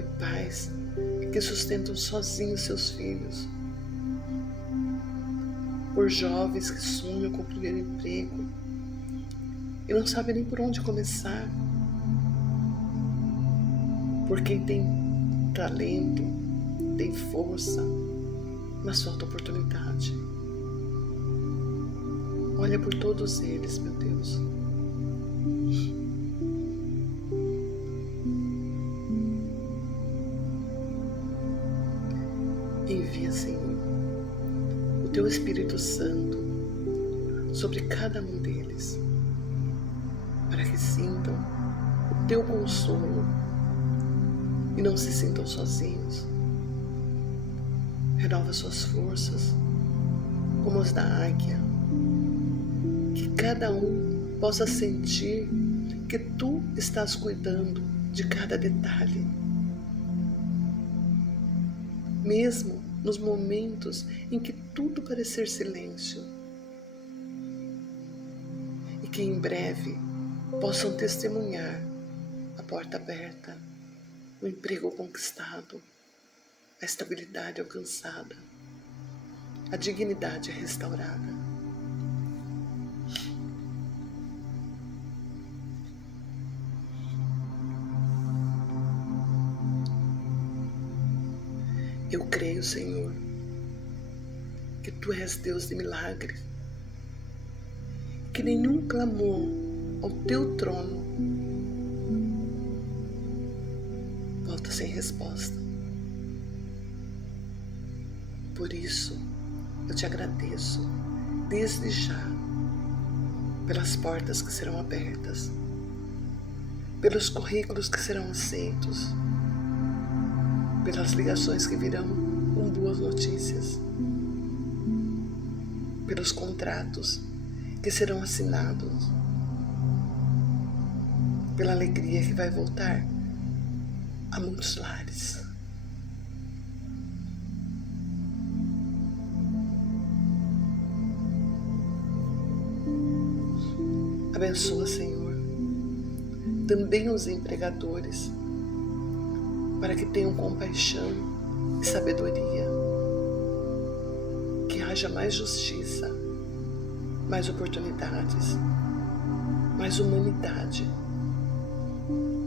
e pais que sustentam sozinhos seus filhos, por jovens que sonham com o primeiro emprego e não sabem nem por onde começar, por quem tem talento, tem força, mas falta oportunidade. Olha por todos eles, meu Deus. Envia, Senhor, o Teu Espírito Santo sobre cada um deles, para que sintam o Teu consolo e não se sintam sozinhos. Renova suas forças, como as da águia, que cada um possa sentir que Tu estás cuidando de cada detalhe, mesmo nos momentos em que tudo parecer silêncio, e que em breve possam testemunhar a porta aberta, o emprego conquistado, a estabilidade alcançada, a dignidade restaurada. Eu creio, Senhor, que Tu és Deus de milagres, que nenhum clamor ao Teu trono volta sem resposta. Por isso, eu Te agradeço desde já pelas portas que serão abertas, pelos currículos que serão aceitos, pelas ligações que virão com boas notícias, pelos contratos que serão assinados, pela alegria que vai voltar a muitos lares. Abençoa, Senhor, também os empregadores, para que tenham compaixão e sabedoria, que haja mais justiça, mais oportunidades, mais humanidade,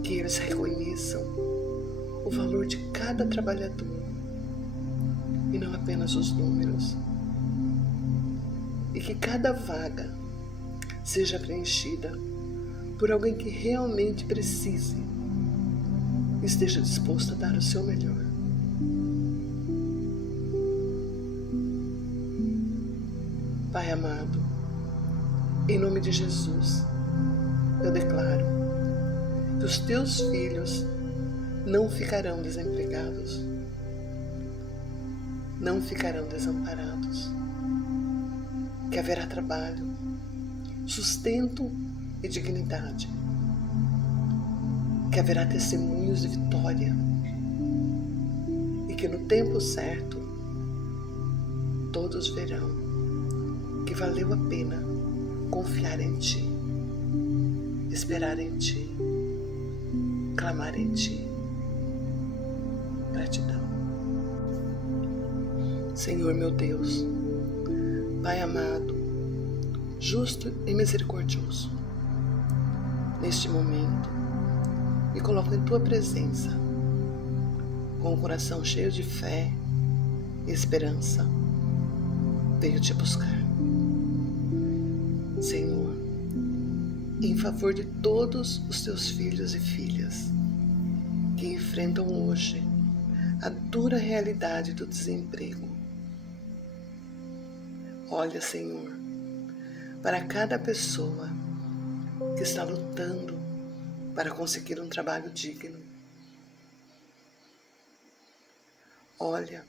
que eles reconheçam o valor de cada trabalhador e não apenas os números, e que cada vaga seja preenchida por alguém que realmente precise e esteja disposto a dar o seu melhor. Pai amado, em nome de Jesus, eu declaro que os Teus filhos não ficarão desempregados, não ficarão desamparados, que haverá trabalho, sustento e dignidade, que haverá testemunhos de vitória e que no tempo certo todos verão que valeu a pena confiar em Ti, esperar em Ti, clamar em Ti. Gratidão. Senhor meu Deus, Pai amado, justo e misericordioso, neste momento me coloco em Tua presença, com o coração cheio de fé e esperança. Venho Te buscar, Senhor, em favor de todos os Teus filhos e filhas que enfrentam hoje a dura realidade do desemprego. Olha, Senhor, para cada pessoa que está lutando para conseguir um trabalho digno. Olha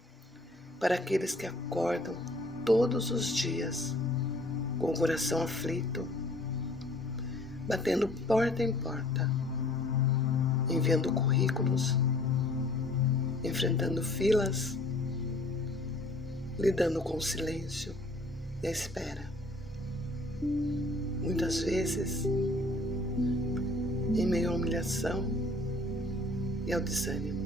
para aqueles que acordam todos os dias com o coração aflito, batendo porta em porta, enviando currículos, enfrentando filas, lidando com o silêncio e a espera. Muitas vezes, em meio à humilhação e ao desânimo.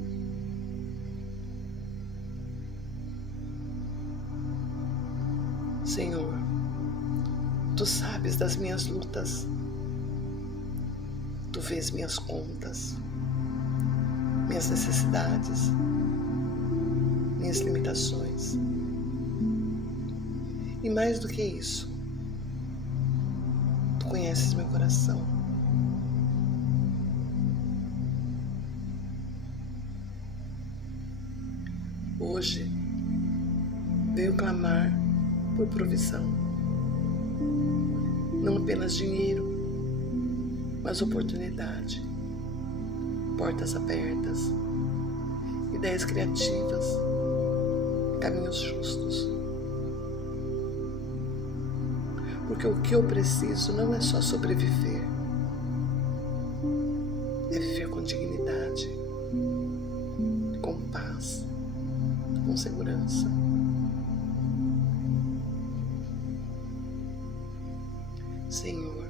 Senhor, Tu sabes das minhas lutas, Tu vês minhas contas, minhas necessidades, minhas limitações. E mais do que isso, Tu conheces meu coração. Hoje, venho clamar por provisão. Não apenas dinheiro, mas oportunidade, portas abertas, ideias criativas, caminhos justos. Porque o que eu preciso não é só sobreviver, é viver com dignidade, com paz, com segurança. Senhor,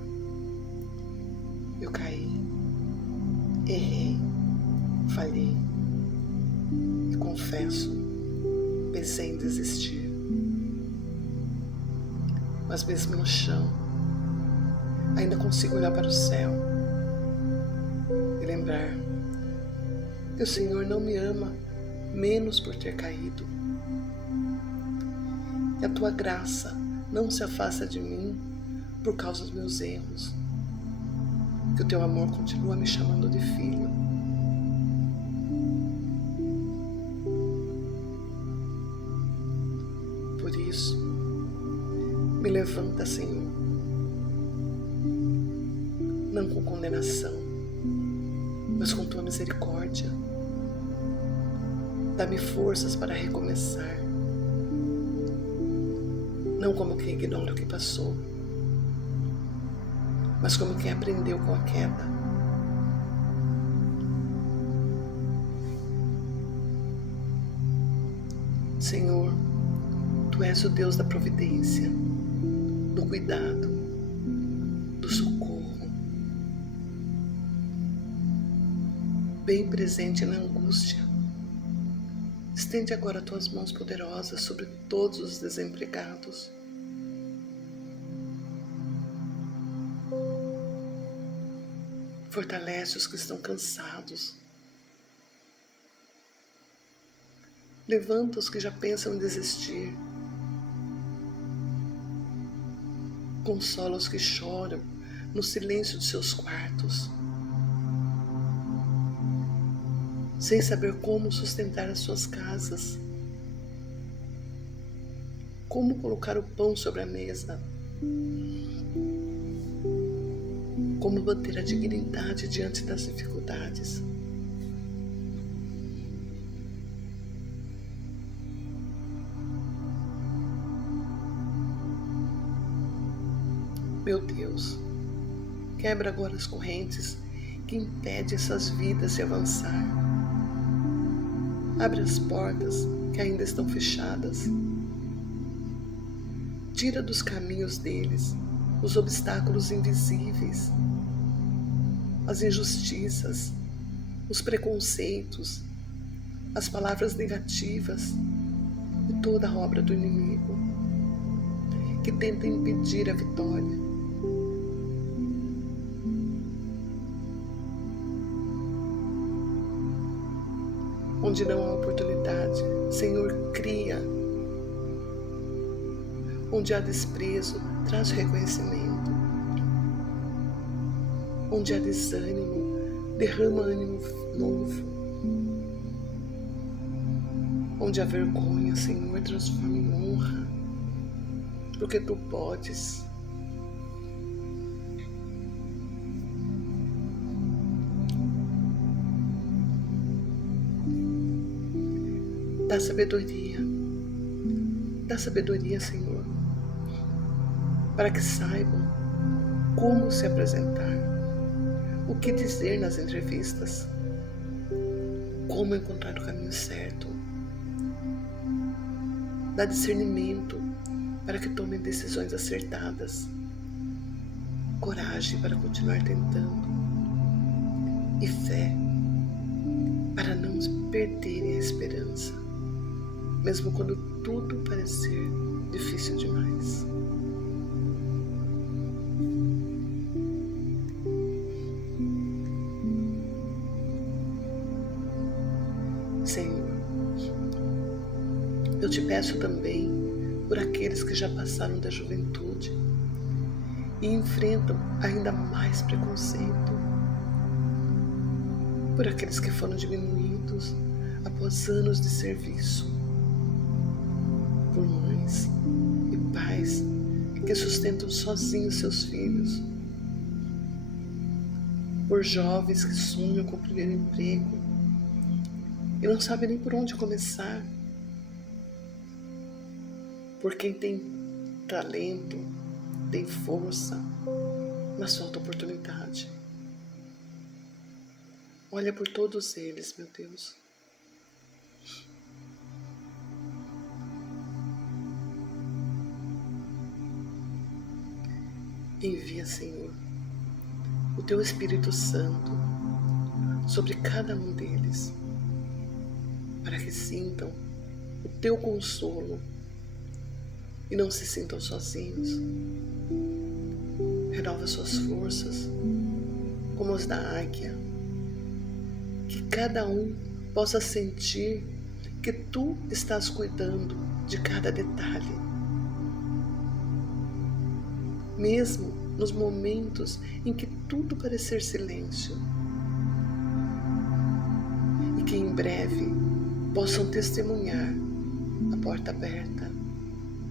eu caí, errei, falhei e confesso, pensei em desistir. Mas mesmo no chão, ainda consigo olhar para o céu e lembrar que o Senhor não me ama menos por ter caído. E a Tua graça não se afasta de mim por causa dos meus erros. Que o Teu amor continua me chamando de filho. Por isso, me levanta, Senhor, não com condenação, mas com Tua misericórdia. Dá-me forças para recomeçar, não como quem ignora o que passou, mas como quem aprendeu com a queda. Senhor, Tu és o Deus da providência, do cuidado, do socorro, bem presente na angústia. Estende agora Tuas mãos poderosas sobre todos os desempregados. Fortalece os que estão cansados. Levanta os que já pensam em desistir. Consola os que choram no silêncio de seus quartos, sem saber como sustentar as suas casas, como colocar o pão sobre a mesa, como manter a dignidade diante das dificuldades. Meu Deus, quebra agora as correntes que impedem essas vidas de avançar. Abre as portas que ainda estão fechadas. Tira dos caminhos deles os obstáculos invisíveis, as injustiças, os preconceitos, as palavras negativas e toda a obra do inimigo que tenta impedir a vitória. Onde não há oportunidade, Senhor, cria. Onde há desprezo, traz reconhecimento. Onde há desânimo, derrama ânimo novo. Onde há vergonha, Senhor, transforma em honra. Porque Tu podes. Dá sabedoria, Senhor, para que saibam como se apresentar. o que dizer nas entrevistas, como encontrar o caminho certo. Dá discernimento para que tomem decisões acertadas, coragem para continuar tentando e fé para não perderem a esperança, mesmo quando tudo parecer difícil demais. Senhor, eu te peço também por aqueles que já passaram da juventude e enfrentam ainda mais preconceito, por aqueles que foram diminuídos após anos de serviço, por mães e pais que sustentam sozinhos seus filhos, por jovens que sonham com o primeiro emprego e não sabem nem por onde começar, por quem tem talento, tem força, mas falta oportunidade. Olha por todos eles, meu Deus. Envia, Senhor, o Teu Espírito Santo sobre cada um deles, para que sintam o Teu consolo e não se sintam sozinhos. Renova suas forças, como as da águia, que cada um possa sentir que Tu estás cuidando de cada detalhe, mesmo nos momentos em que tudo parecer silêncio, e que em breve possam testemunhar a porta aberta,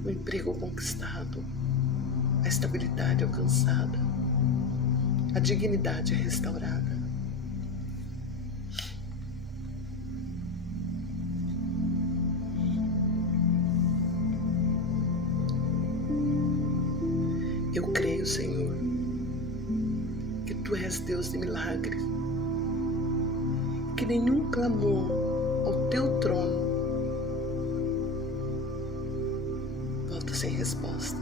o emprego conquistado, a estabilidade alcançada, a dignidade restaurada. Eu creio, Senhor, que Tu és Deus de milagres, que nenhum clamor ao Teu trono volta sem resposta.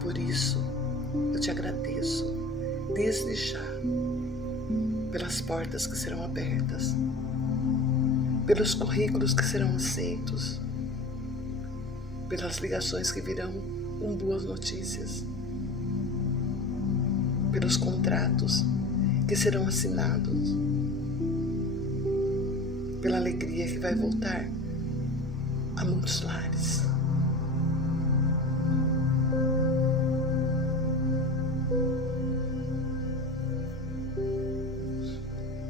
Por isso, eu Te agradeço desde já pelas portas que serão abertas, pelos currículos que serão aceitos, pelas ligações que virão com boas notícias, pelos contratos que serão assinados, pela alegria que vai voltar a muitos lares.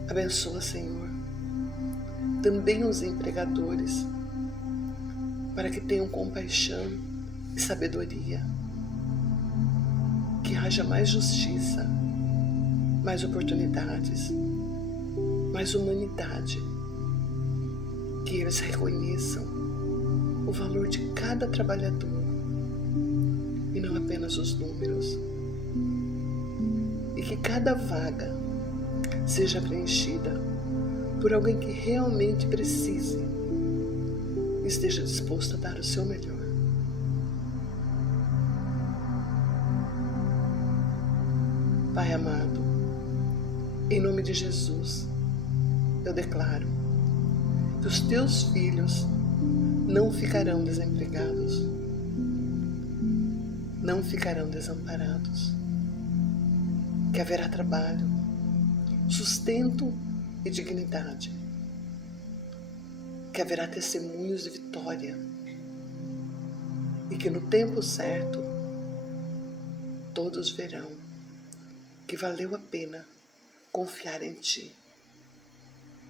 Abençoa, Senhor, também os empregadores, para que tenham compaixão e sabedoria, que haja mais justiça, mais oportunidades, mais humanidade, que eles reconheçam o valor de cada trabalhador e não apenas os números, e que cada vaga seja preenchida por alguém que realmente precise e esteja disposto a dar o seu melhor. Pai amado, em nome de Jesus, eu declaro que os Teus filhos não ficarão desempregados, não ficarão desamparados, que haverá trabalho, sustento e dignidade, que haverá testemunhos de vitória e que no tempo certo todos verão que valeu a pena confiar em Ti,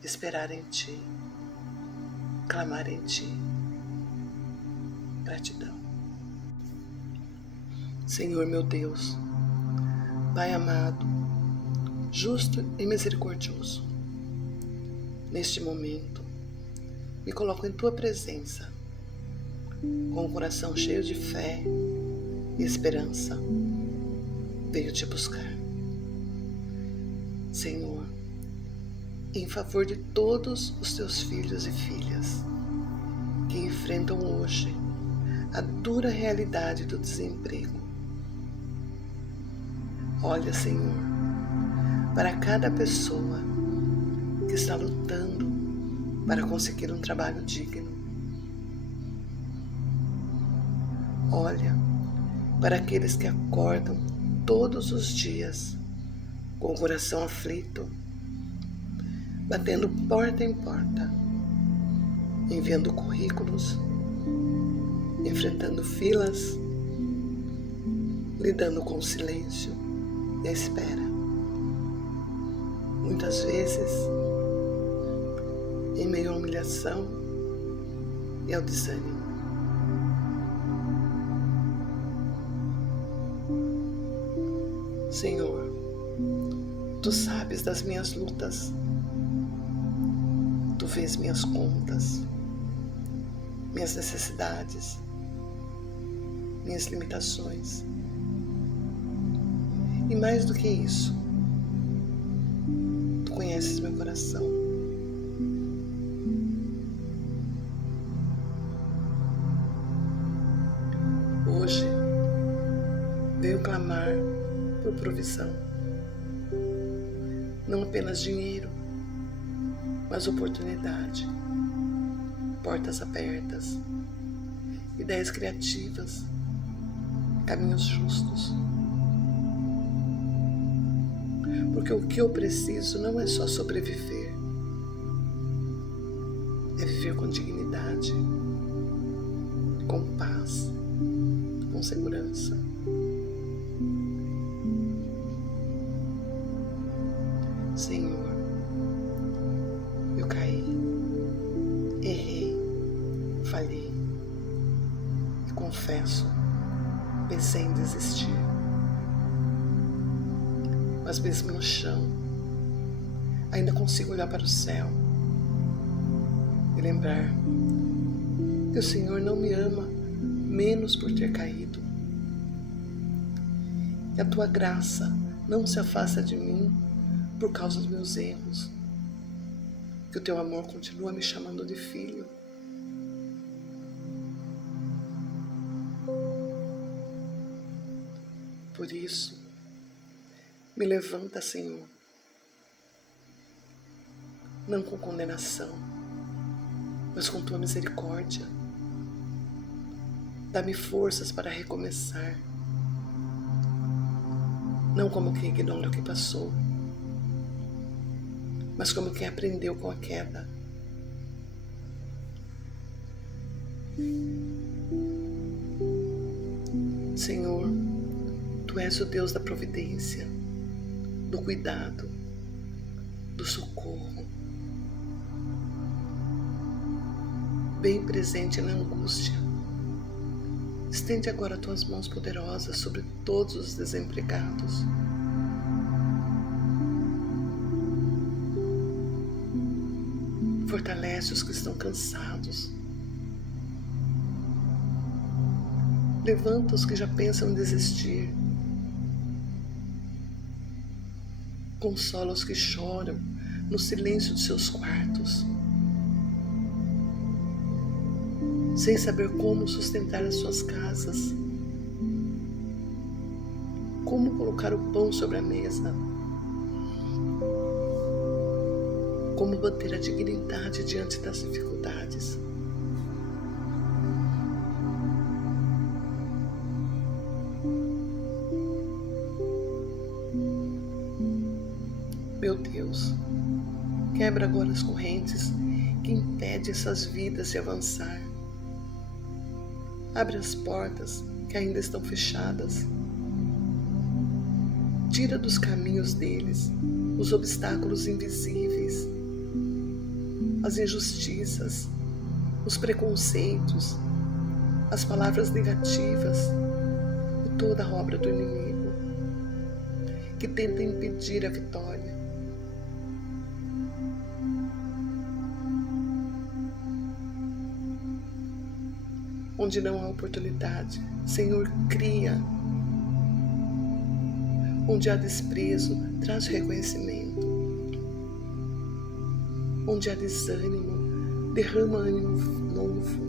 esperar em Ti, clamar em Ti. Gratidão. Senhor meu Deus, Pai amado, justo e misericordioso, neste momento me coloco em Tua presença, com o coração cheio de fé e esperança, veio te buscar. Senhor, em favor de todos os teus filhos e filhas que enfrentam hoje a dura realidade do desemprego. Olha, Senhor, para cada pessoa que está lutando para conseguir um trabalho digno. Olha para aqueles que acordam todos os dias com o coração aflito, batendo porta em porta, enviando currículos, enfrentando filas, lidando com o silêncio e a espera. Muitas vezes, em meio à humilhação e ao desânimo. Senhor, Tu sabes das minhas lutas, Tu vês minhas contas, minhas necessidades, minhas limitações. E mais do que isso, Tu conheces meu coração. Hoje, venho clamar por provisão. Não apenas dinheiro, mas oportunidade, portas abertas, ideias criativas, caminhos justos. Porque o que eu preciso não é só sobreviver, é viver com dignidade, com paz, com segurança. Senhor, eu caí, errei, falhei e confesso, pensei em desistir. Mas mesmo no chão, ainda consigo olhar para o céu e lembrar que o Senhor não me ama menos por ter caído. Que a Tua graça não se afasta de mim por causa dos meus erros. Que o Teu amor continua me chamando de filho. Por isso, me levanta, Senhor, não com condenação, mas com Tua misericórdia. Dá-me forças para recomeçar, não como quem ignora o que passou, mas como quem aprendeu com a queda. Senhor, Tu és o Deus da providência, do cuidado, do socorro, bem presente na angústia. Estende agora Tuas mãos poderosas sobre todos os desempregados. Fortalece os que estão cansados. Levanta os que já pensam em desistir. Consola os que choram no silêncio de seus quartos, sem saber como sustentar as suas casas, como colocar o pão sobre a mesa, como manter a dignidade diante das dificuldades. Meu Deus, quebra agora as correntes que impedem essas vidas de avançar. Abre as portas que ainda estão fechadas. Tira dos caminhos deles os obstáculos invisíveis, as injustiças, os preconceitos, as palavras negativas e toda a obra do inimigo que tenta impedir a vitória. Onde não há oportunidade, Senhor, cria. Onde há desprezo, traz reconhecimento. Onde há desânimo, derrama ânimo novo.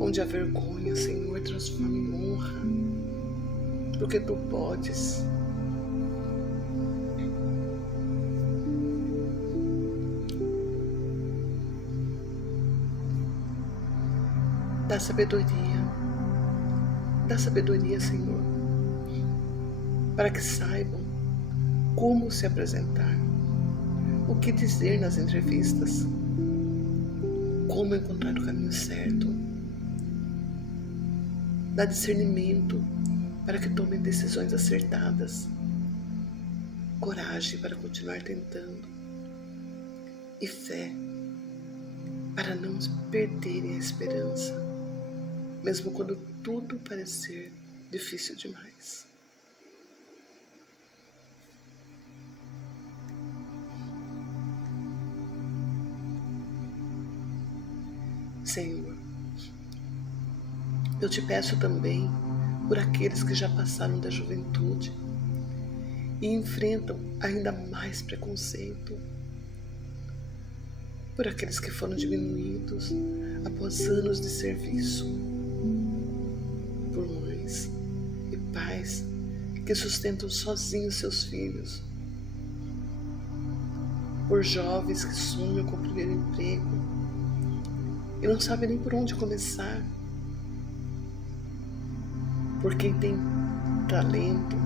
Onde há vergonha, Senhor, transforma em honra, porque Tu podes. Dá sabedoria, Senhor, para que saibam como se apresentar, o que dizer nas entrevistas, como encontrar o caminho certo. Dá discernimento para que tomem decisões acertadas, coragem para continuar tentando e fé para não perderem a esperança, mesmo quando tudo parecer difícil demais. Senhor, eu te peço também por aqueles que já passaram da juventude e enfrentam ainda mais preconceito, por aqueles que foram diminuídos após anos de serviço, por mães e pais que sustentam sozinhos seus filhos, por jovens que sonham com o primeiro emprego e não sabem nem por onde começar, por quem tem talento,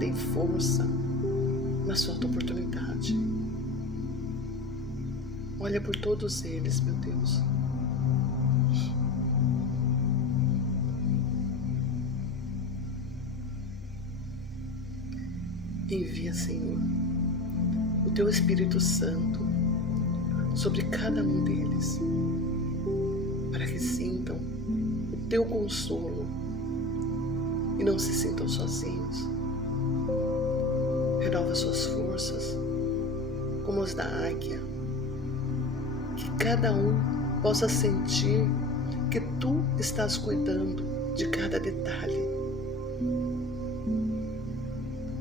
tem força, mas falta oportunidade. Olha por todos eles, meu Deus. Envia, Senhor, o Teu Espírito Santo sobre cada um deles, para que sintam o Teu consolo e não se sintam sozinhos. Renova suas forças, como as da águia, que cada um possa sentir que Tu estás cuidando de cada detalhe,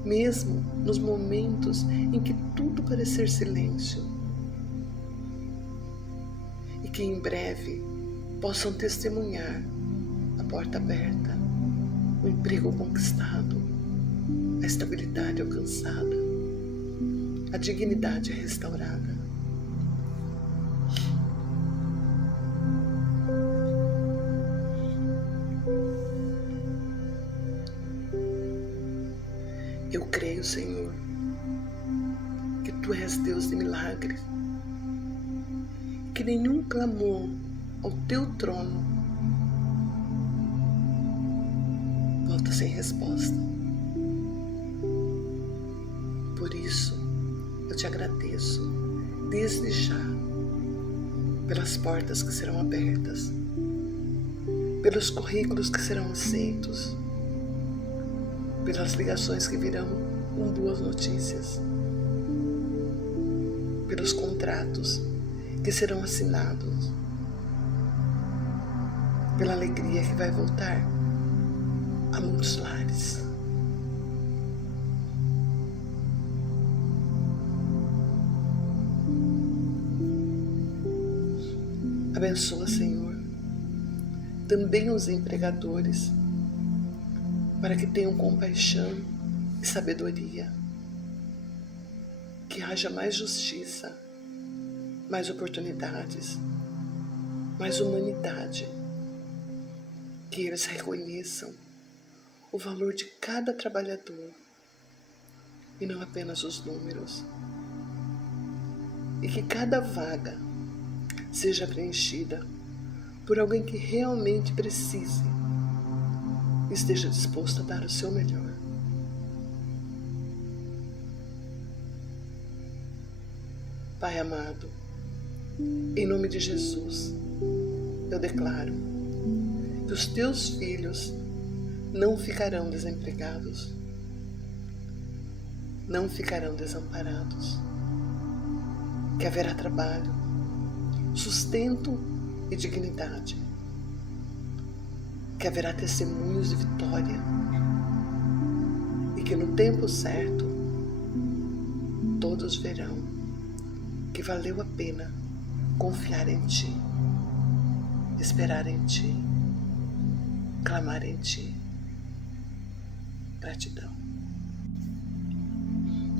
mesmo nos momentos em que tudo parecer silêncio, e que em breve possam testemunhar a porta aberta, o emprego conquistado, a estabilidade alcançada, a dignidade restaurada. Eu creio, Senhor, que Tu és Deus de milagres, que nenhum clamor ao Teu trono volta sem resposta. Por isso, eu Te agradeço desde já pelas portas que serão abertas, pelos currículos que serão aceitos, pelas ligações que virão com boas notícias, pelos contratos que serão assinados, pela alegria que vai voltar a muitos lares. Abençoa, Senhor, também os empregadores, para que tenham compaixão e sabedoria, que haja mais justiça, mais oportunidades, mais humanidade, que eles reconheçam o valor de cada trabalhador e não apenas os números, e que cada vaga seja preenchida por alguém que realmente precise e esteja disposto a dar o seu melhor. Pai amado, em nome de Jesus, eu declaro que os Teus filhos não ficarão desempregados, não ficarão desamparados, que haverá trabalho, sustento e dignidade, que haverá testemunhos de vitória, que no tempo certo todos verão que valeu a pena confiar em Ti, esperar em Ti, clamar em Ti. Gratidão.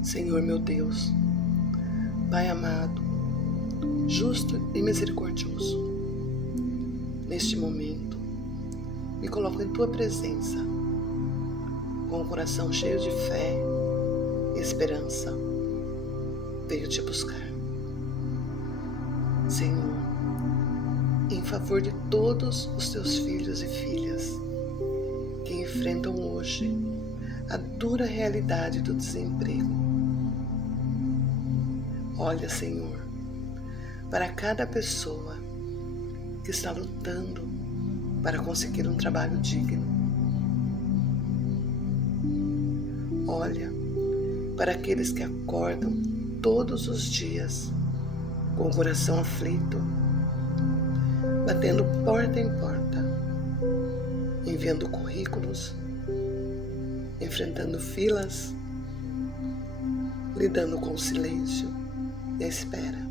Senhor meu Deus, Pai amado, justo e misericordioso, neste momento me coloco em Tua presença, com o coração cheio de fé e esperança. Venho Te buscar, Senhor, em favor de todos os Teus filhos e filhas que enfrentam hoje a dura realidade do desemprego. Olha, Senhor, para cada pessoa que está lutando para conseguir um trabalho digno. Olha para aqueles que acordam todos os dias com o coração aflito, batendo porta em porta, enviando currículos, enfrentando filas, lidando com o silêncio e a espera.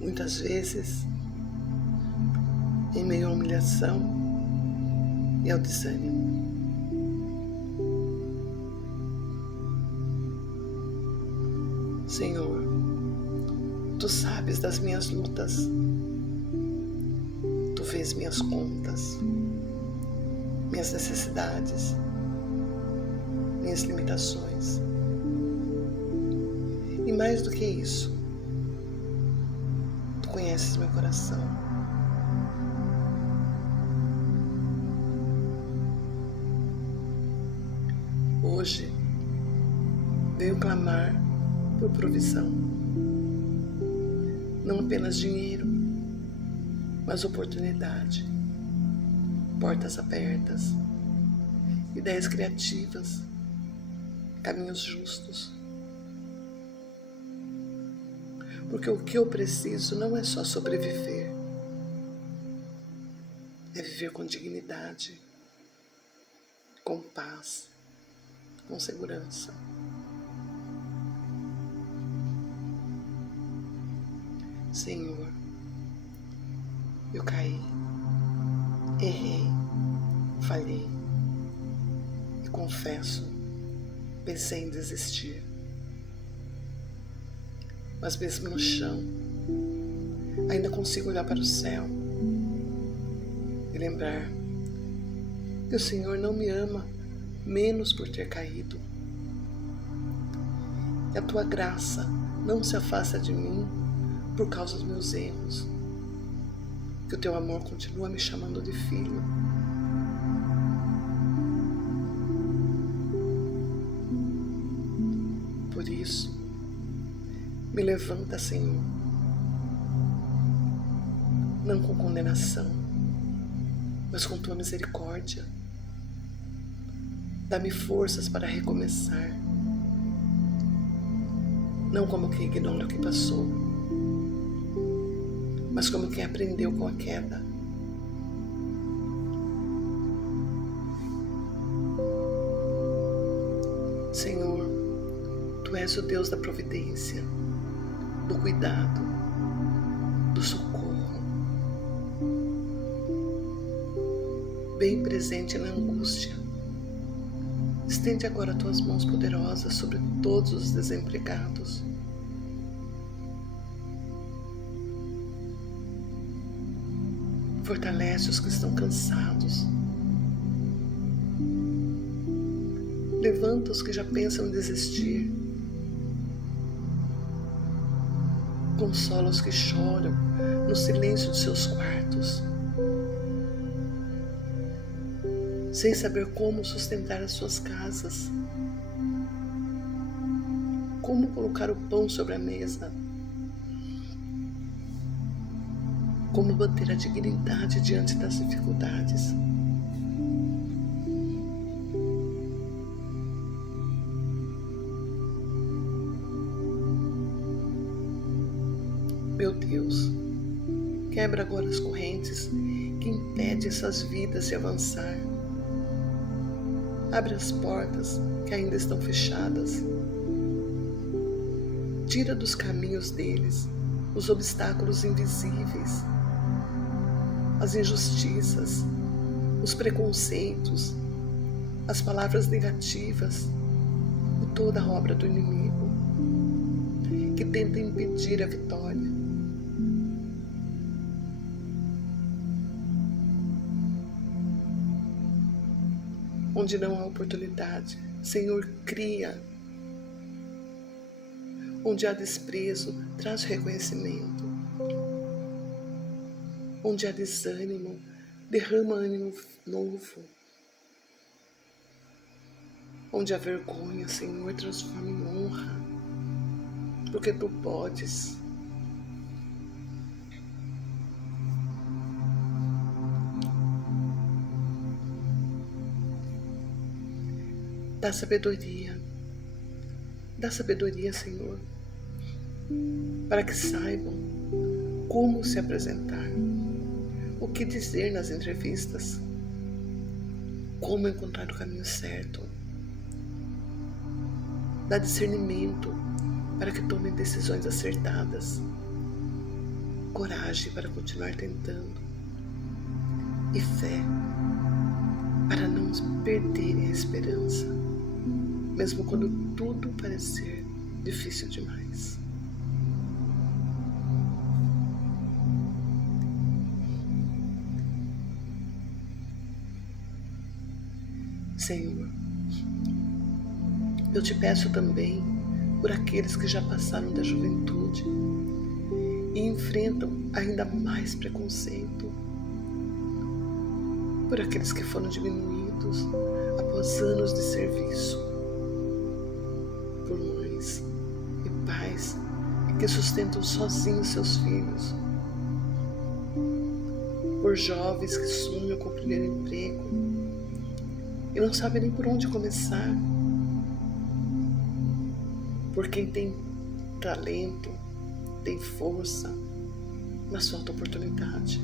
Muitas vezes, em meio à humilhação e ao desânimo. Senhor, Tu sabes das minhas lutas, Tu vês minhas contas, minhas necessidades, minhas limitações. E mais do que isso, Tu conheces meu coração. Hoje venho clamar por provisão. Não apenas dinheiro, mas oportunidade, portas abertas, ideias criativas, caminhos justos. Porque o que eu preciso não é só sobreviver, é viver com dignidade, com paz, com segurança. Senhor, eu caí, errei, falhei e confesso, pensei em desistir. Mas mesmo no chão, ainda consigo olhar para o céu e lembrar que o Senhor não me ama menos por ter caído. E a Tua graça não se afasta de mim por causa dos meus erros. Que o Teu amor continua me chamando de filho. Por isso, me levanta, Senhor, não com condenação, mas com Tua misericórdia. Dá-me forças para recomeçar, não como quem ignora o que passou, mas como quem aprendeu com a queda. Senhor, Tu és o Deus da providência, do cuidado, do socorro, bem presente na angústia. Estende agora Tuas mãos poderosas sobre todos os desempregados. Fortalece os que estão cansados. Levanta os que já pensam em desistir. Consola os que choram no silêncio de seus quartos, sem saber como sustentar as suas casas, como colocar o pão sobre a mesa, como manter a dignidade diante das dificuldades. Meu Deus, quebra agora as correntes que impedem essas vidas de avançar. Abre as portas que ainda estão fechadas. Tira dos caminhos deles os obstáculos invisíveis, as injustiças, os preconceitos, as palavras negativas e toda a obra do inimigo que tenta impedir a vitória. Onde não há oportunidade, Senhor, cria. Onde há desprezo, traz reconhecimento. Onde há desânimo, derrama ânimo novo. Onde há vergonha, Senhor, transforma em honra, porque Tu podes. Dá sabedoria, Senhor, para que saibam como se apresentar, o que dizer nas entrevistas, como encontrar o caminho certo. Dá discernimento para que tomem decisões acertadas, coragem para continuar tentando e fé para não perderem a esperança, mesmo quando tudo parecer difícil demais. Senhor, eu te peço também por aqueles que já passaram da juventude e enfrentam ainda mais preconceito, por aqueles que foram diminuídos após anos de serviço, por mães e pais que sustentam sozinhos seus filhos, por jovens que sonham com o primeiro emprego e não sabem nem por onde começar, por quem tem talento, tem força, mas falta oportunidade.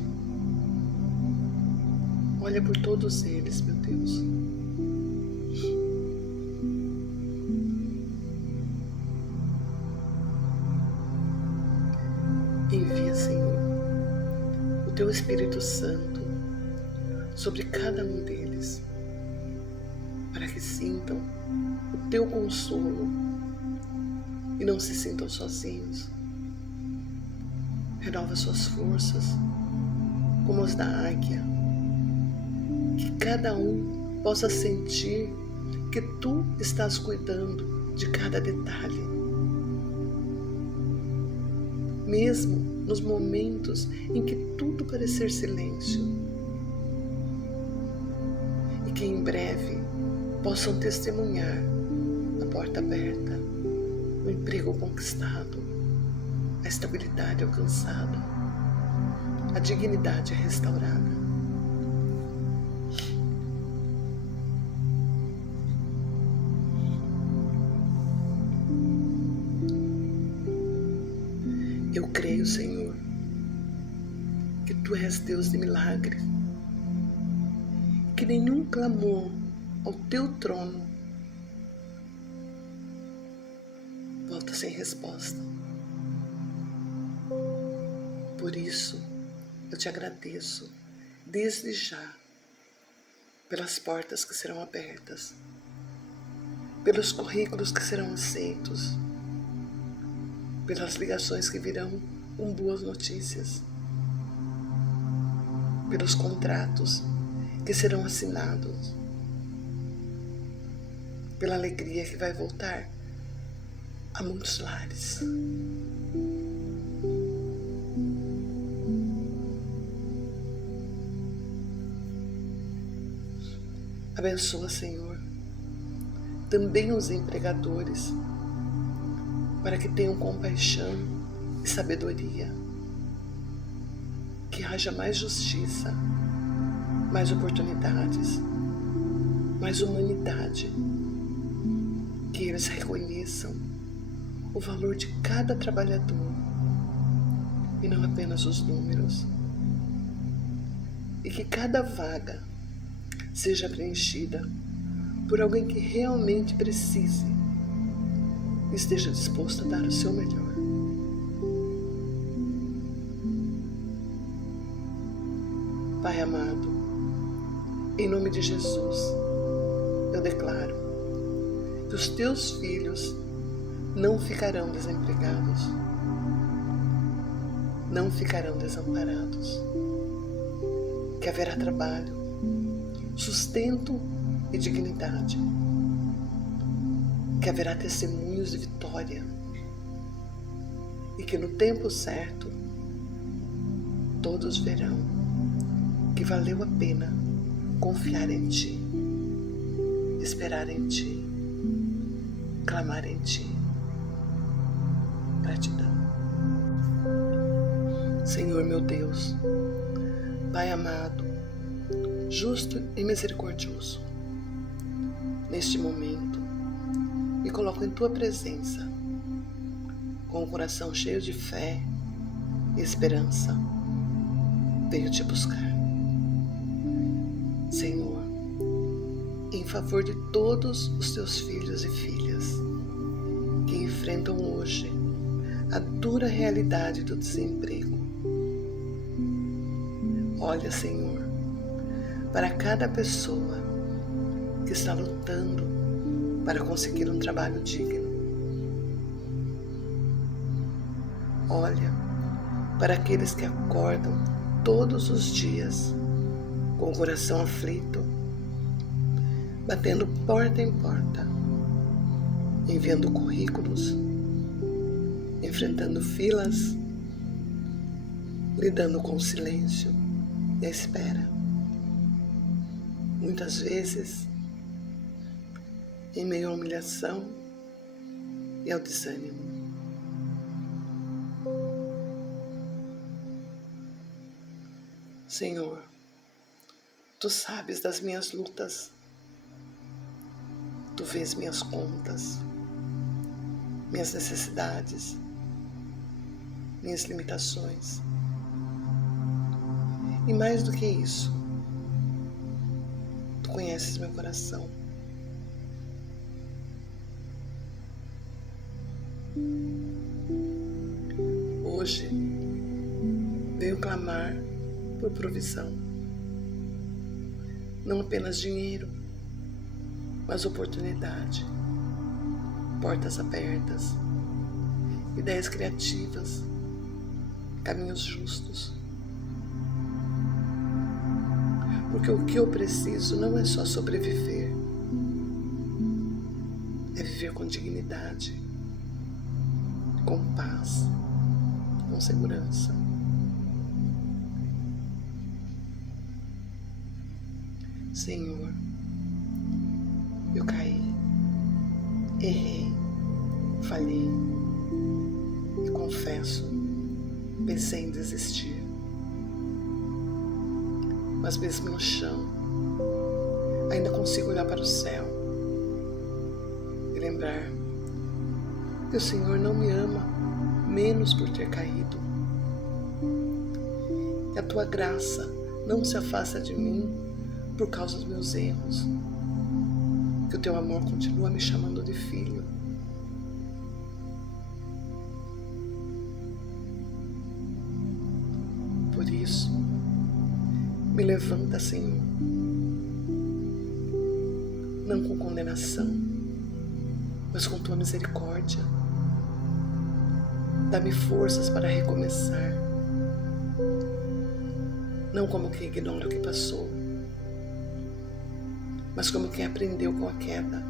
Olha por todos eles, meu Deus. Envia, Senhor, o Teu Espírito Santo sobre cada um deles, para que sintam o Teu consolo e não se sintam sozinhos. Renova suas forças, como as da águia, que cada um possa sentir que Tu estás cuidando de cada detalhe, mesmo nos momentos em que tudo parecer silêncio, e que em breve possam testemunhar a porta aberta, o emprego conquistado, a estabilidade alcançada, a dignidade restaurada. Eu creio, Senhor, que Tu és Deus de milagres, que nenhum clamor ao Teu trono volta sem resposta. Por isso, eu Te agradeço desde já pelas portas que serão abertas, pelos currículos que serão aceitos, pelas ligações que virão com boas notícias, pelos contratos que serão assinados, pela alegria que vai voltar a muitos lares. Abençoa, Senhor, também os empregadores, para que tenham compaixão e sabedoria, que haja mais justiça, mais oportunidades, mais humanidade, que eles reconheçam o valor de cada trabalhador e não apenas os números, e que cada vaga seja preenchida por alguém que realmente precise e esteja disposto a dar o seu melhor. Pai amado, em nome de Jesus, eu declaro que os teus filhos não ficarão desempregados, não ficarão desamparados, que haverá trabalho, sustento e dignidade, que haverá testemunhos de vitória e que no tempo certo todos verão que valeu a pena confiar em Ti, esperar em Ti, clamar em Ti. Gratidão. Senhor meu Deus, Pai amado, justo e misericordioso, neste momento me coloco em Tua presença, com o coração cheio de fé e esperança. Venho Te buscar. Senhor, em favor de todos os Teus filhos e filhas que enfrentam hoje a dura realidade do desemprego. Olha, Senhor, para cada pessoa que está lutando para conseguir um trabalho digno. Olha para aqueles que acordam todos os dias com o coração aflito, batendo porta em porta, enviando currículos, enfrentando filas, lidando com o silêncio e a espera. Muitas vezes, em meio à humilhação e ao desânimo. Senhor, Tu sabes das minhas lutas, Tu vês minhas contas, minhas necessidades, minhas limitações. E mais do que isso, Tu conheces meu coração. Hoje venho clamar por provisão. Não apenas dinheiro, mas oportunidade, portas abertas, ideias criativas, caminhos justos. Porque o que eu preciso não é só sobreviver, é viver com dignidade, com paz, com segurança. Senhor, eu caí, errei, falhei e confesso, pensei em desistir. Mas mesmo no chão, ainda consigo olhar para o céu e lembrar que o Senhor não me ama menos por ter caído. Que a Tua graça não se afasta de mim por causa dos meus erros. Que o Teu amor continua me chamando de filho. Por isso, me levanta, Senhor, não com condenação, mas com Tua misericórdia. Dá-me forças para recomeçar, não como quem ignora o que passou, mas como quem aprendeu com a queda.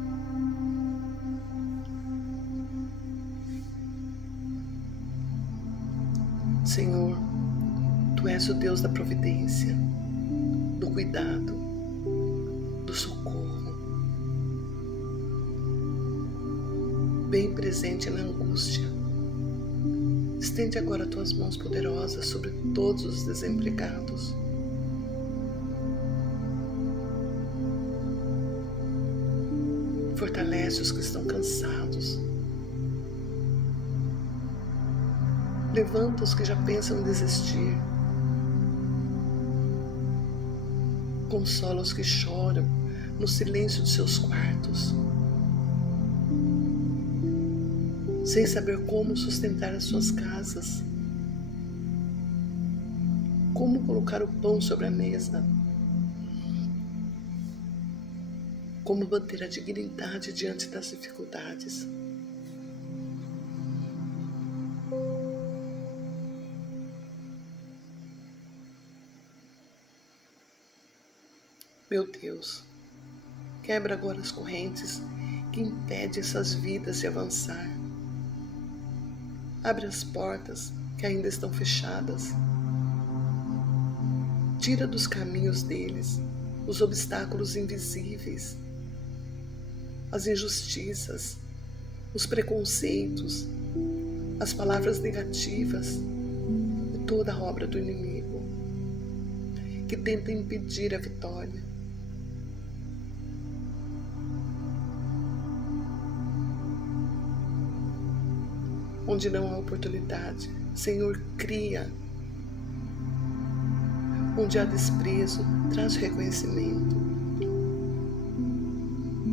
Senhor, Tu és o Deus da providência, do cuidado, do socorro, bem presente na angústia. Estende agora Tuas mãos poderosas sobre todos os desempregados. Fortalece os que estão cansados. Levanta os que já pensam em desistir. Consola os que choram no silêncio de seus quartos, sem saber como sustentar as suas casas, como colocar o pão sobre a mesa, como manter a dignidade diante das dificuldades. Meu Deus, quebra agora as correntes que impedem essas vidas de avançar. Abre as portas que ainda estão fechadas. Tira dos caminhos deles os obstáculos invisíveis, as injustiças, os preconceitos, as palavras negativas e toda a obra do inimigo que tenta impedir a vitória. Onde não há oportunidade, Senhor, cria. Onde há desprezo, traz reconhecimento.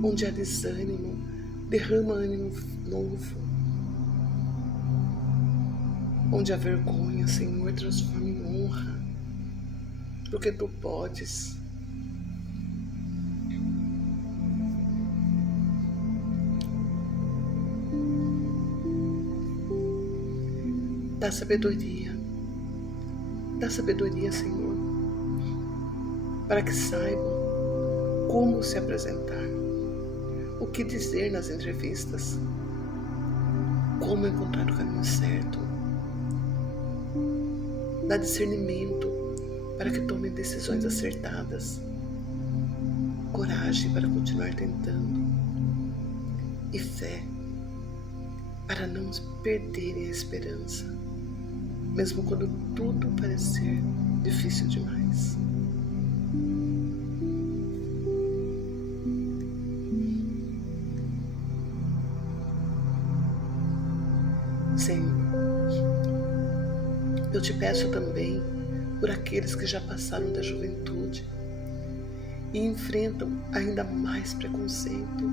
Onde há desânimo, derrama ânimo novo. Onde há vergonha, Senhor, transforma em honra, porque Tu podes. Dá sabedoria, Senhor, para que saibam como se apresentar, o que dizer nas entrevistas, como encontrar o caminho certo. Dá discernimento para que tomem decisões acertadas, coragem para continuar tentando e fé para não perderem a esperança, mesmo quando tudo parecer difícil demais. Senhor, eu te peço também por aqueles que já passaram da juventude e enfrentam ainda mais preconceito,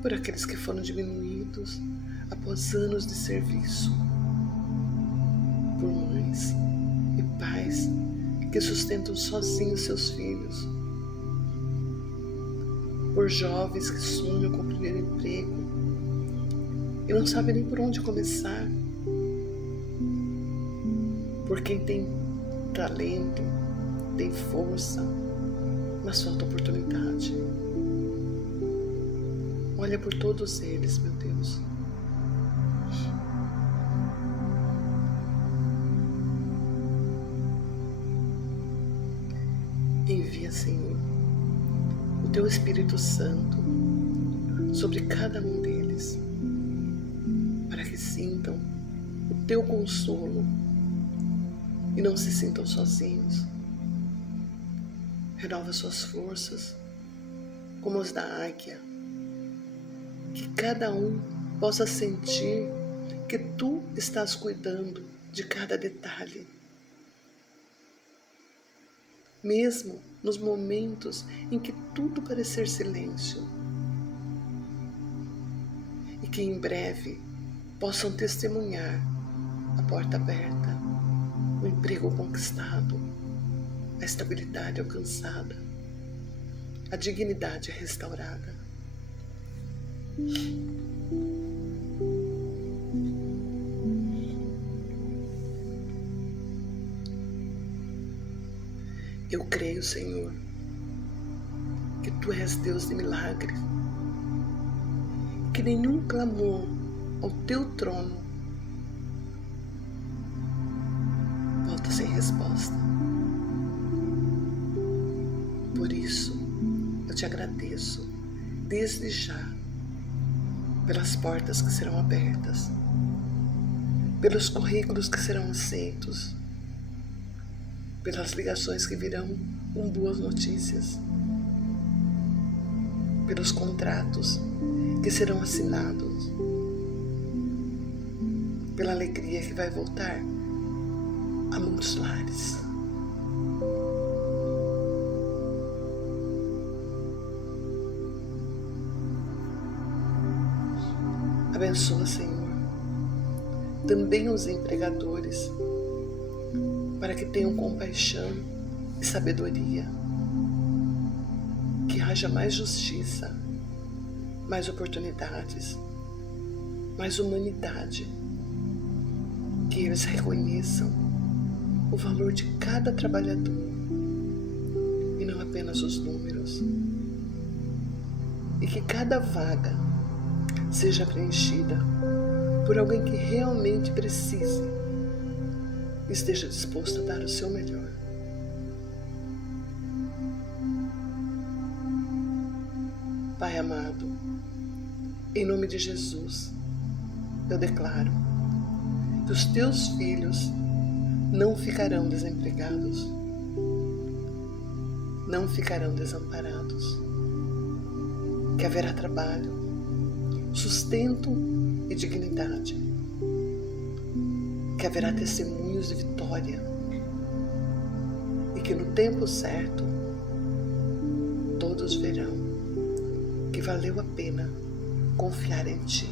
por aqueles que foram diminuídos após anos de serviço, por mães e pais que sustentam sozinhos seus filhos, por jovens que sonham com o primeiro emprego e não sabem nem por onde começar, por quem tem talento, tem força, mas falta oportunidade. Olha por todos eles, meu Deus. Envia, Senhor, o Teu Espírito Santo sobre cada um deles, para que sintam o Teu consolo e não se sintam sozinhos. Renova suas forças, como as da águia, que cada um possa sentir que Tu estás cuidando de cada detalhe, mesmo nos momentos em que tudo parecer silêncio, e que em breve possam testemunhar a porta aberta, o emprego conquistado, a estabilidade alcançada, a dignidade restaurada. Eu creio, Senhor, que Tu és Deus de milagres, e que nenhum clamor ao Teu trono volta sem resposta. Por isso, eu Te agradeço desde já pelas portas que serão abertas, pelos currículos que serão aceitos, pelas ligações que virão com boas notícias, pelos contratos que serão assinados, pela alegria que vai voltar a muitos lares. Abençoa, Senhor, também os empregadores, para que tenham compaixão e sabedoria, que haja mais justiça, mais oportunidades, mais humanidade, que eles reconheçam o valor de cada trabalhador e não apenas os números, e que cada vaga seja preenchida por alguém que realmente precise e esteja disposto a dar o seu melhor. Pai amado, em nome de Jesus, eu declaro que os teus filhos não ficarão desempregados, não ficarão desamparados, que haverá trabalho, sustento e dignidade, que haverá testemunhos de vitória e que no tempo certo todos verão que valeu a pena confiar em Ti,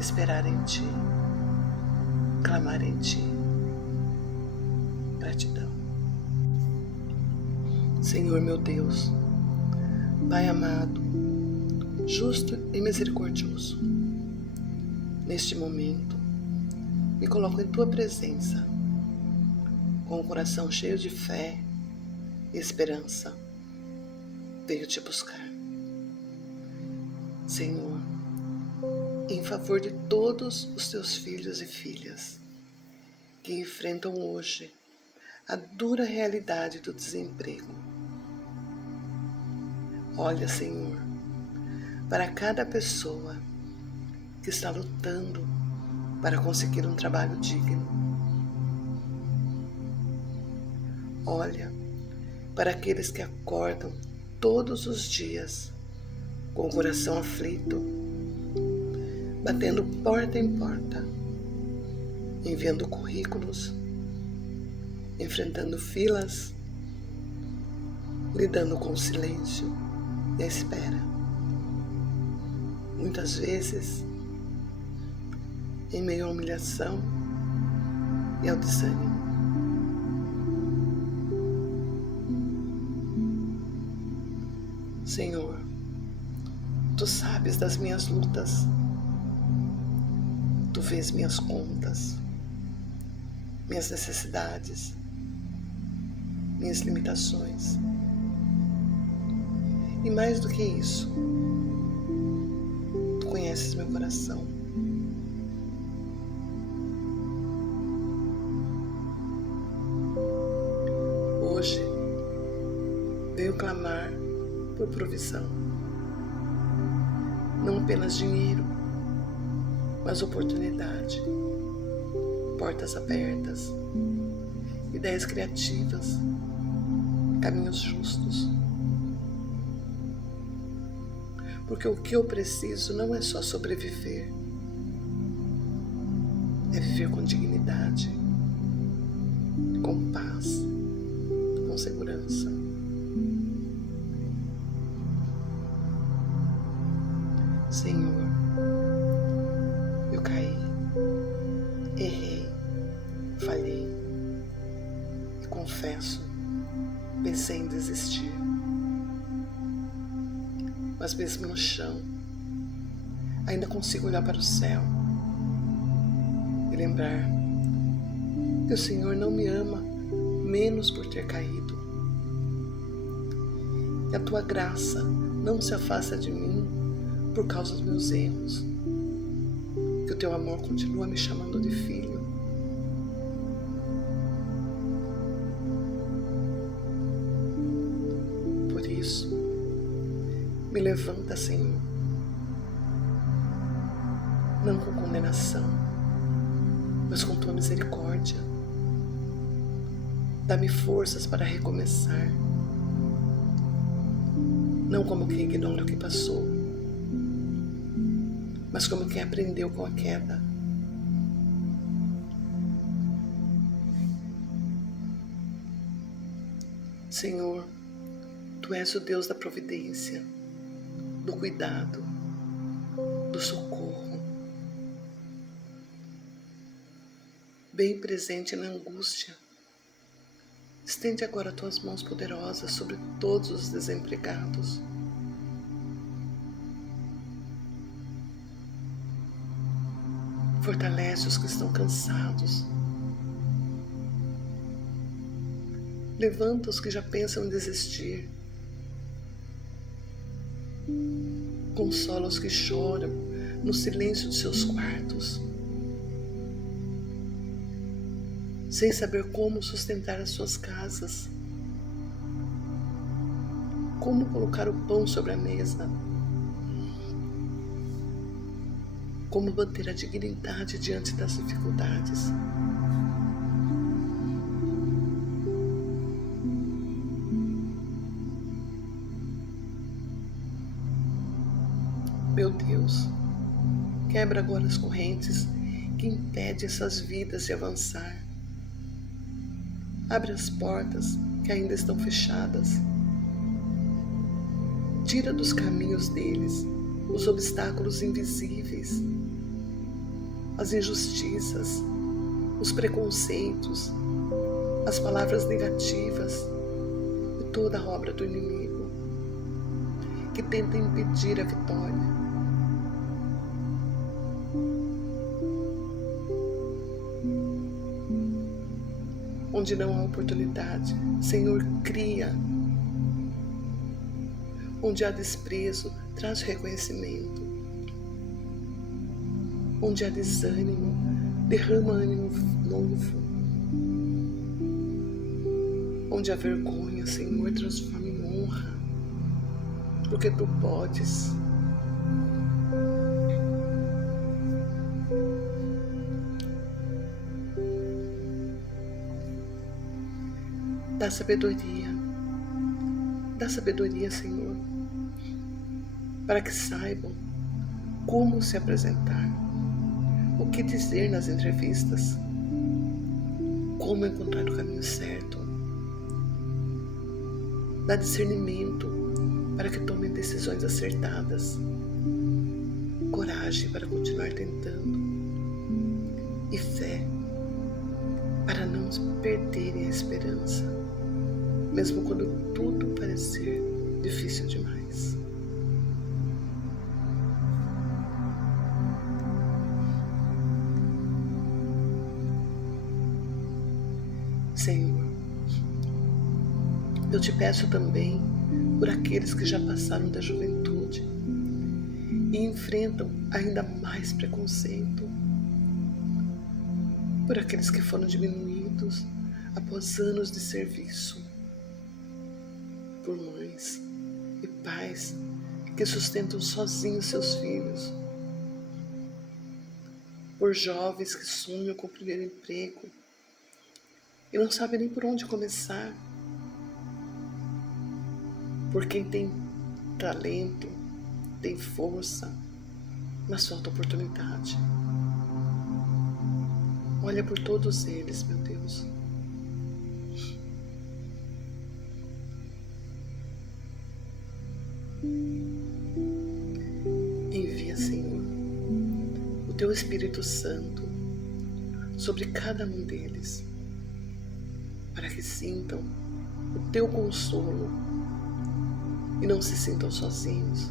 esperar em Ti, clamar em Ti. Gratidão. Senhor meu Deus, Pai amado, justo e misericordioso, neste momento me coloco em Tua presença, com o coração cheio de fé e esperança. Venho Te buscar. Senhor, em favor de todos os Teus filhos e filhas que enfrentam hoje a dura realidade do desemprego. Olha, Senhor, para cada pessoa que está lutando para conseguir um trabalho digno. Olha para aqueles que acordam todos os dias com o coração aflito, batendo porta em porta, enviando currículos, enfrentando filas, lidando com o silêncio e a espera. Muitas vezes, em meio à humilhação e ao desânimo. Senhor, Tu sabes das minhas lutas, Tu vês minhas contas, minhas necessidades, minhas limitações. E mais do que isso, Tu conheces meu coração. Hoje, venho clamar por provisão. Não apenas dinheiro, mas oportunidade, portas abertas, ideias criativas, caminhos justos. Porque o que eu preciso não é só sobreviver, é viver com dignidade, com paz, com segurança. Senhor, eu caí, errei, falhei e confesso, pensei em desistir. Mas mesmo no chão, ainda consigo olhar para o céu e lembrar que o Senhor não me ama menos por ter caído. E a Tua graça não se afasta de mim por causa dos meus erros. Que o Teu amor continua me chamando de filho. Por isso, me levanta, Senhor, não com condenação, mas com Tua misericórdia. Dá-me forças para recomeçar, não como quem ignora o que passou, mas como quem aprendeu com a queda. Senhor, Tu és o Deus da providência, do cuidado, do socorro. bem presente na angústia. Estende agora tuas mãos poderosas sobre todos os desempregados. Fortalece os que estão cansados. Levanta os que já pensam em desistir. Consola os que choram no silêncio de seus quartos, sem saber como sustentar as suas casas, como colocar o pão sobre a mesa, como manter a dignidade diante das dificuldades. Meu Deus, quebra agora as correntes que impedem essas vidas de avançar. Abre as portas que ainda estão fechadas. Tira dos caminhos deles os obstáculos invisíveis, as injustiças, os preconceitos, as palavras negativas e toda a obra do inimigo que tenta impedir a vitória. Onde não há oportunidade, Senhor, cria. Onde há desprezo, traz reconhecimento. Onde há desânimo, derrama ânimo novo. Onde há vergonha, Senhor, transforma em honra, porque Tu podes. Dá sabedoria, Senhor, para que saibam como se apresentar, o que dizer nas entrevistas, como encontrar o caminho certo. Dá discernimento para que tomem decisões acertadas, coragem para continuar tentando e fé para não perderem a esperança, mesmo quando tudo parecer difícil demais. Senhor, eu te peço também por aqueles que já passaram da juventude e enfrentam ainda mais preconceito, por aqueles que foram diminuídos após anos de serviço, por mães e pais que sustentam sozinhos seus filhos, por jovens que sonham com o primeiro emprego e não sabem nem por onde começar, por quem tem talento, tem força, mas falta oportunidade. Olha por todos eles, meu Deus. Envia, Senhor, o Teu Espírito Santo sobre cada um deles, para que sintam o Teu consolo e não se sintam sozinhos.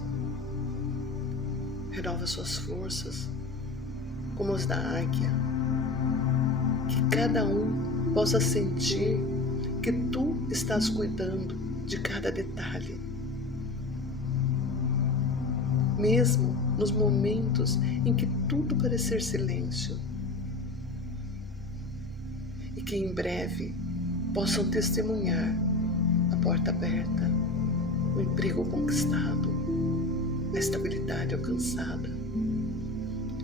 Renova suas forças, como as da águia, que cada um possa sentir que Tu estás cuidando de cada detalhe, mesmo nos momentos em que tudo parecer silêncio, e que em breve possam testemunhar a porta aberta, o emprego conquistado, a estabilidade alcançada,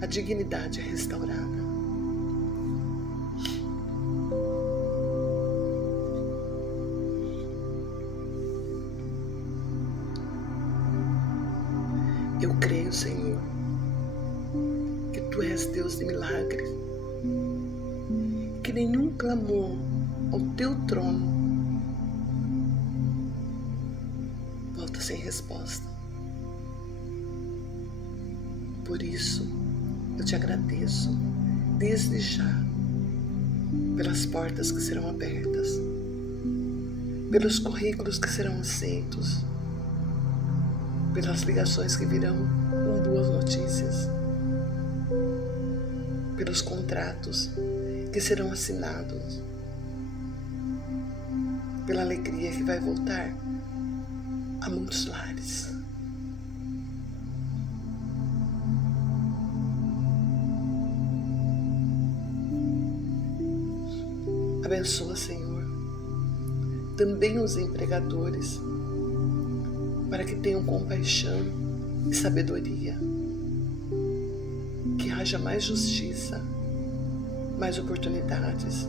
a dignidade restaurada. Eu creio, Senhor, que Tu és Deus de milagres, que nenhum clamor ao Teu trono volta sem resposta. Por isso, eu Te agradeço desde já pelas portas que serão abertas, pelos currículos que serão aceitos, pelas ligações que virão com boas notícias, pelos contratos que serão assinados, pela alegria que vai voltar a muitos lares. Abençoa, Senhor, também os empregadores, para que tenham compaixão e sabedoria, que haja mais justiça, mais oportunidades,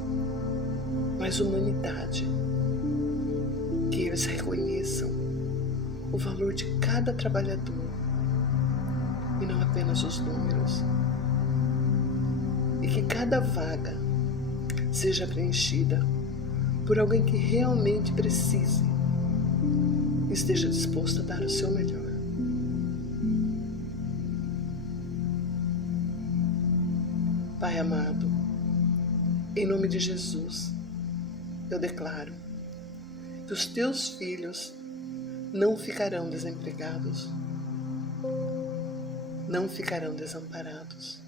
mais humanidade, que eles reconheçam o valor de cada trabalhador e não apenas os números, e que cada vaga seja preenchida por alguém que realmente precise e esteja disposto a dar o seu melhor. Pai amado, em nome de Jesus, eu declaro que os teus filhos não ficarão desempregados, não ficarão desamparados,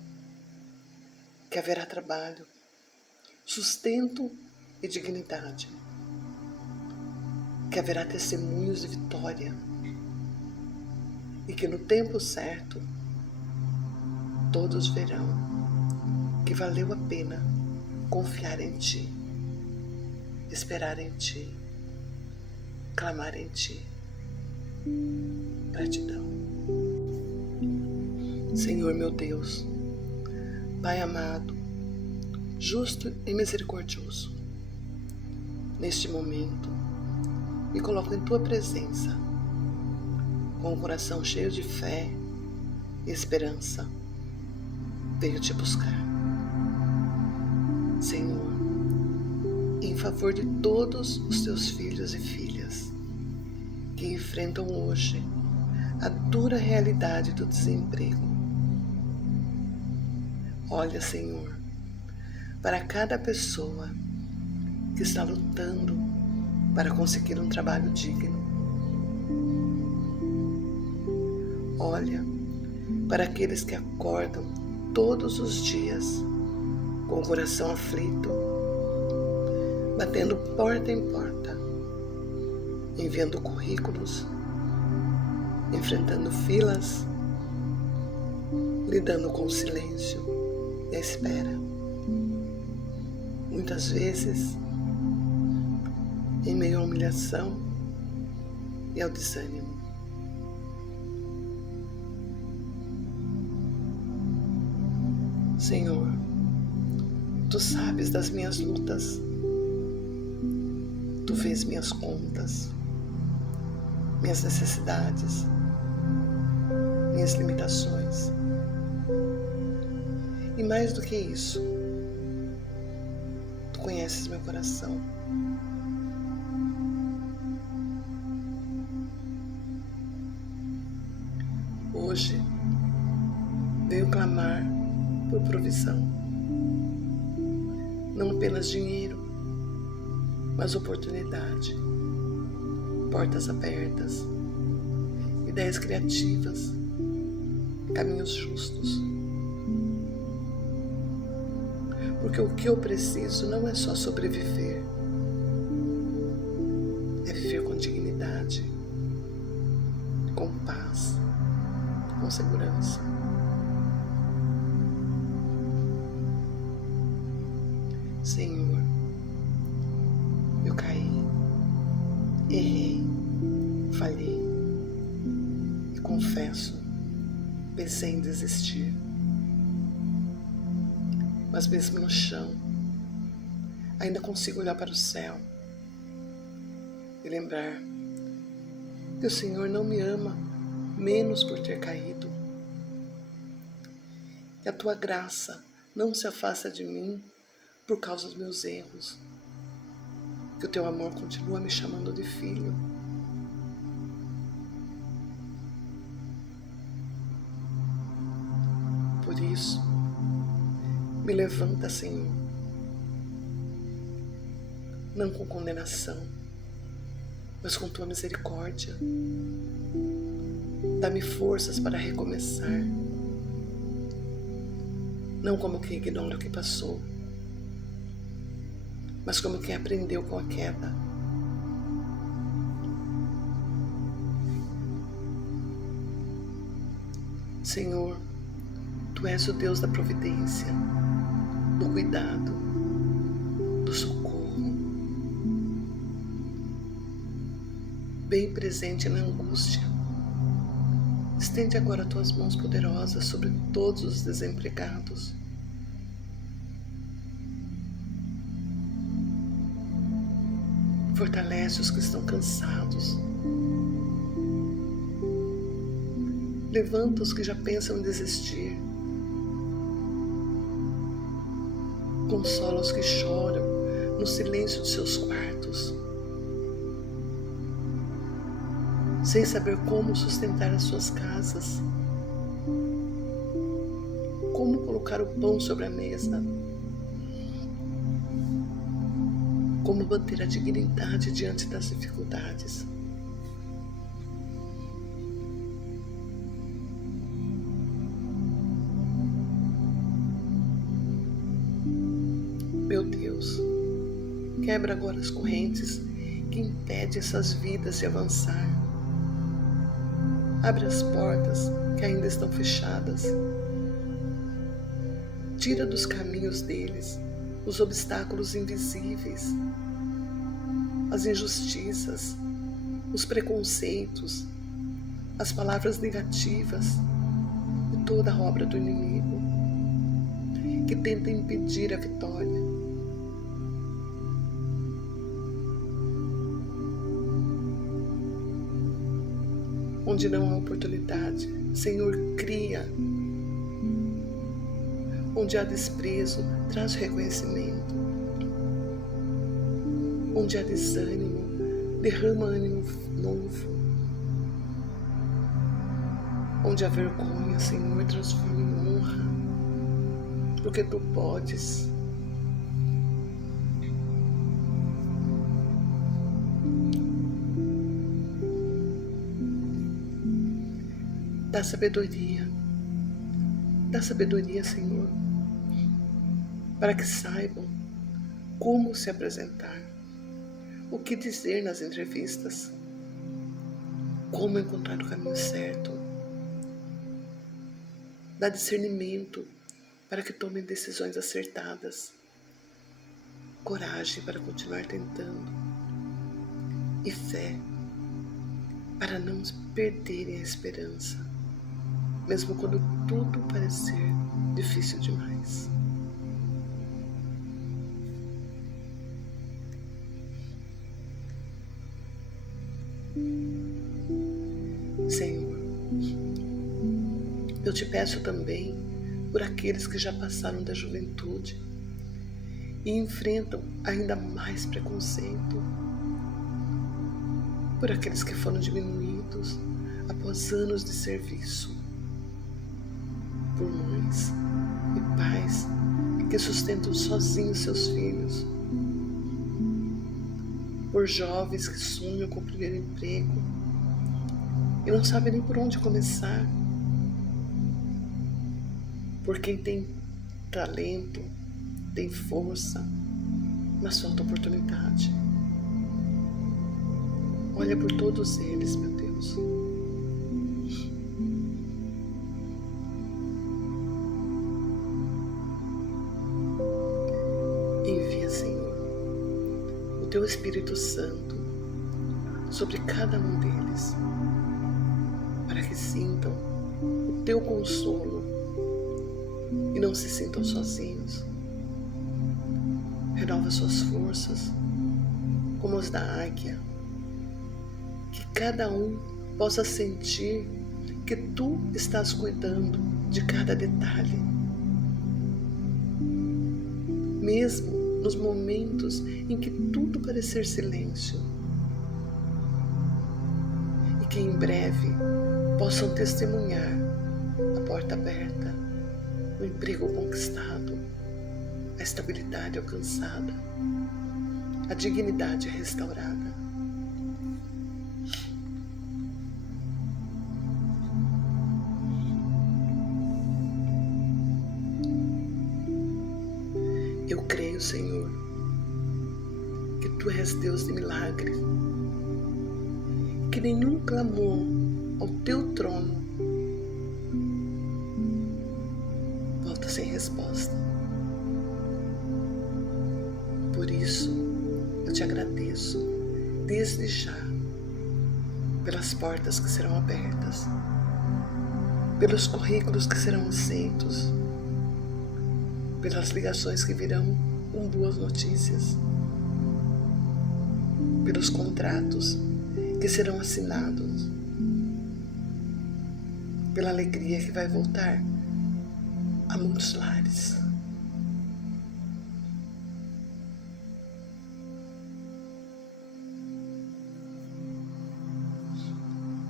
que haverá trabalho, sustento e dignidade, que haverá testemunhos de vitória e que no tempo certo todos verão que valeu a pena confiar em Ti, esperar em Ti, clamar em Ti. Gratidão. Senhor meu Deus, Pai amado, justo e misericordioso, neste momento me coloco em Tua presença, com o coração cheio de fé e esperança. Venho Te buscar, Senhor, em favor de todos os Teus filhos e filhas que enfrentam hoje a dura realidade do desemprego. Olha, Senhor, para cada pessoa que está lutando para conseguir um trabalho digno. Olha para aqueles que acordam todos os dias com o coração aflito, batendo porta em porta, enviando currículos, enfrentando filas, lidando com o silêncio e a espera. Muitas vezes, em meio à humilhação e ao desânimo. Senhor, Tu sabes das minhas lutas, Tu vês minhas contas, minhas necessidades, minhas limitações. E mais do que isso, Tu conheces meu coração. Hoje, venho clamar por provisão. Não apenas dinheiro, mas oportunidade, portas abertas, ideias criativas, caminhos justos. Porque o que eu preciso não é só sobreviver, é viver com dignidade, com paz, com segurança. Senhor, eu caí, errei, falhei e confesso, pensei em desistir. Mas mesmo no chão, ainda consigo olhar para o céu e lembrar que o Senhor não me ama menos por ter caído, que a Tua graça não se afasta de mim por causa dos meus erros, que o Teu amor continua me chamando de filho. Por isso, me levanta, Senhor, não com condenação, mas com tua misericórdia. Dá-me forças para recomeçar, não como quem ignora o que passou, mas como quem aprendeu com a queda. Senhor, Tu és o Deus da providência, do cuidado, do socorro, bem presente na angústia. Estende agora Tuas mãos poderosas sobre todos os desempregados. Fortalece os que estão cansados. Levanta os que já pensam em desistir. Consola os que choram no silêncio de seus quartos, sem saber como sustentar as suas casas, como colocar o pão sobre a mesa, como manter a dignidade diante das dificuldades. Meu Deus, quebra agora as correntes que impedem essas vidas de avançar. Abre as portas que ainda estão fechadas. Tira dos caminhos deles os obstáculos invisíveis, as injustiças, os preconceitos, as palavras negativas e toda a obra do inimigo que tenta impedir a vitória. Onde não há oportunidade, Senhor, cria. Onde há desprezo, traz reconhecimento. Onde há desânimo, derrama ânimo novo. Onde há vergonha, Senhor, transforma em honra, porque Tu podes. Dá sabedoria, Senhor, para que saibam como se apresentar, o que dizer nas entrevistas, como encontrar o caminho certo. Dá discernimento para que tomem decisões acertadas, coragem para continuar tentando e fé para não perderem a esperança, mesmo quando tudo parecer difícil demais. Senhor, eu Te peço também por aqueles que já passaram da juventude e enfrentam ainda mais preconceito, por aqueles que foram diminuídos após anos de serviço, por mães e pais que sustentam sozinhos seus filhos, por jovens que sonham com o primeiro emprego e não sabem nem por onde começar, por quem tem talento, tem força, mas falta oportunidade. Olha por todos eles, meu Deus. Envia, Senhor, o Teu Espírito Santo sobre cada um deles, para que sintam o Teu consolo e não se sintam sozinhos. Renova suas forças, como as da águia, que cada um possa sentir que Tu estás cuidando de cada detalhe, mesmo nos momentos em que tudo parecer silêncio, e que em breve possam testemunhar a porta aberta, o emprego conquistado, a estabilidade alcançada, a dignidade restaurada. Eu creio, Senhor, que Tu és Deus de milagres, que nenhum clamor ao Teu trono volta sem resposta. Por isso, eu Te agradeço desde já pelas portas que serão abertas, pelos currículos que serão aceitos, pelas ligações que virão com boas notícias, pelos contratos que serão assinados, pela alegria que vai voltar a muitos lares.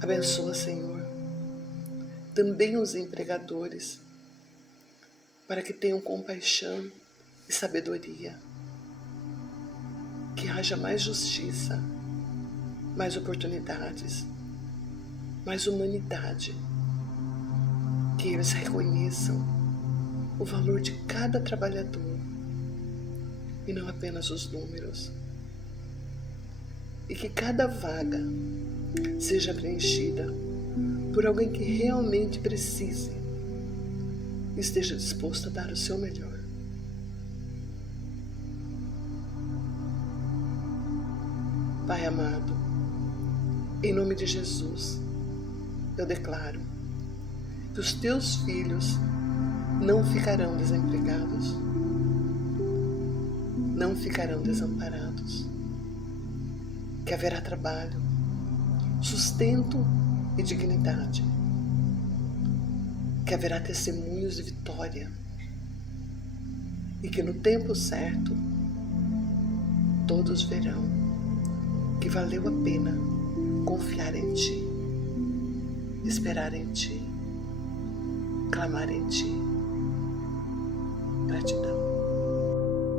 Abençoa, Senhor, também os empregadores, para que tenham compaixão e sabedoria, que haja mais justiça, mais oportunidades, mais humanidade, que eles reconheçam o valor de cada trabalhador e não apenas os números, e que cada vaga seja preenchida por alguém que realmente precise e esteja disposto a dar o seu melhor. Pai amado, em nome de Jesus, eu declaro que os Teus filhos não ficarão desempregados, não ficarão desamparados, que haverá trabalho, sustento e dignidade, que haverá testemunhos de vitória e que no tempo certo todos verão que valeu a pena confiar em Ti, esperar em Ti, clamar em Ti. Gratidão.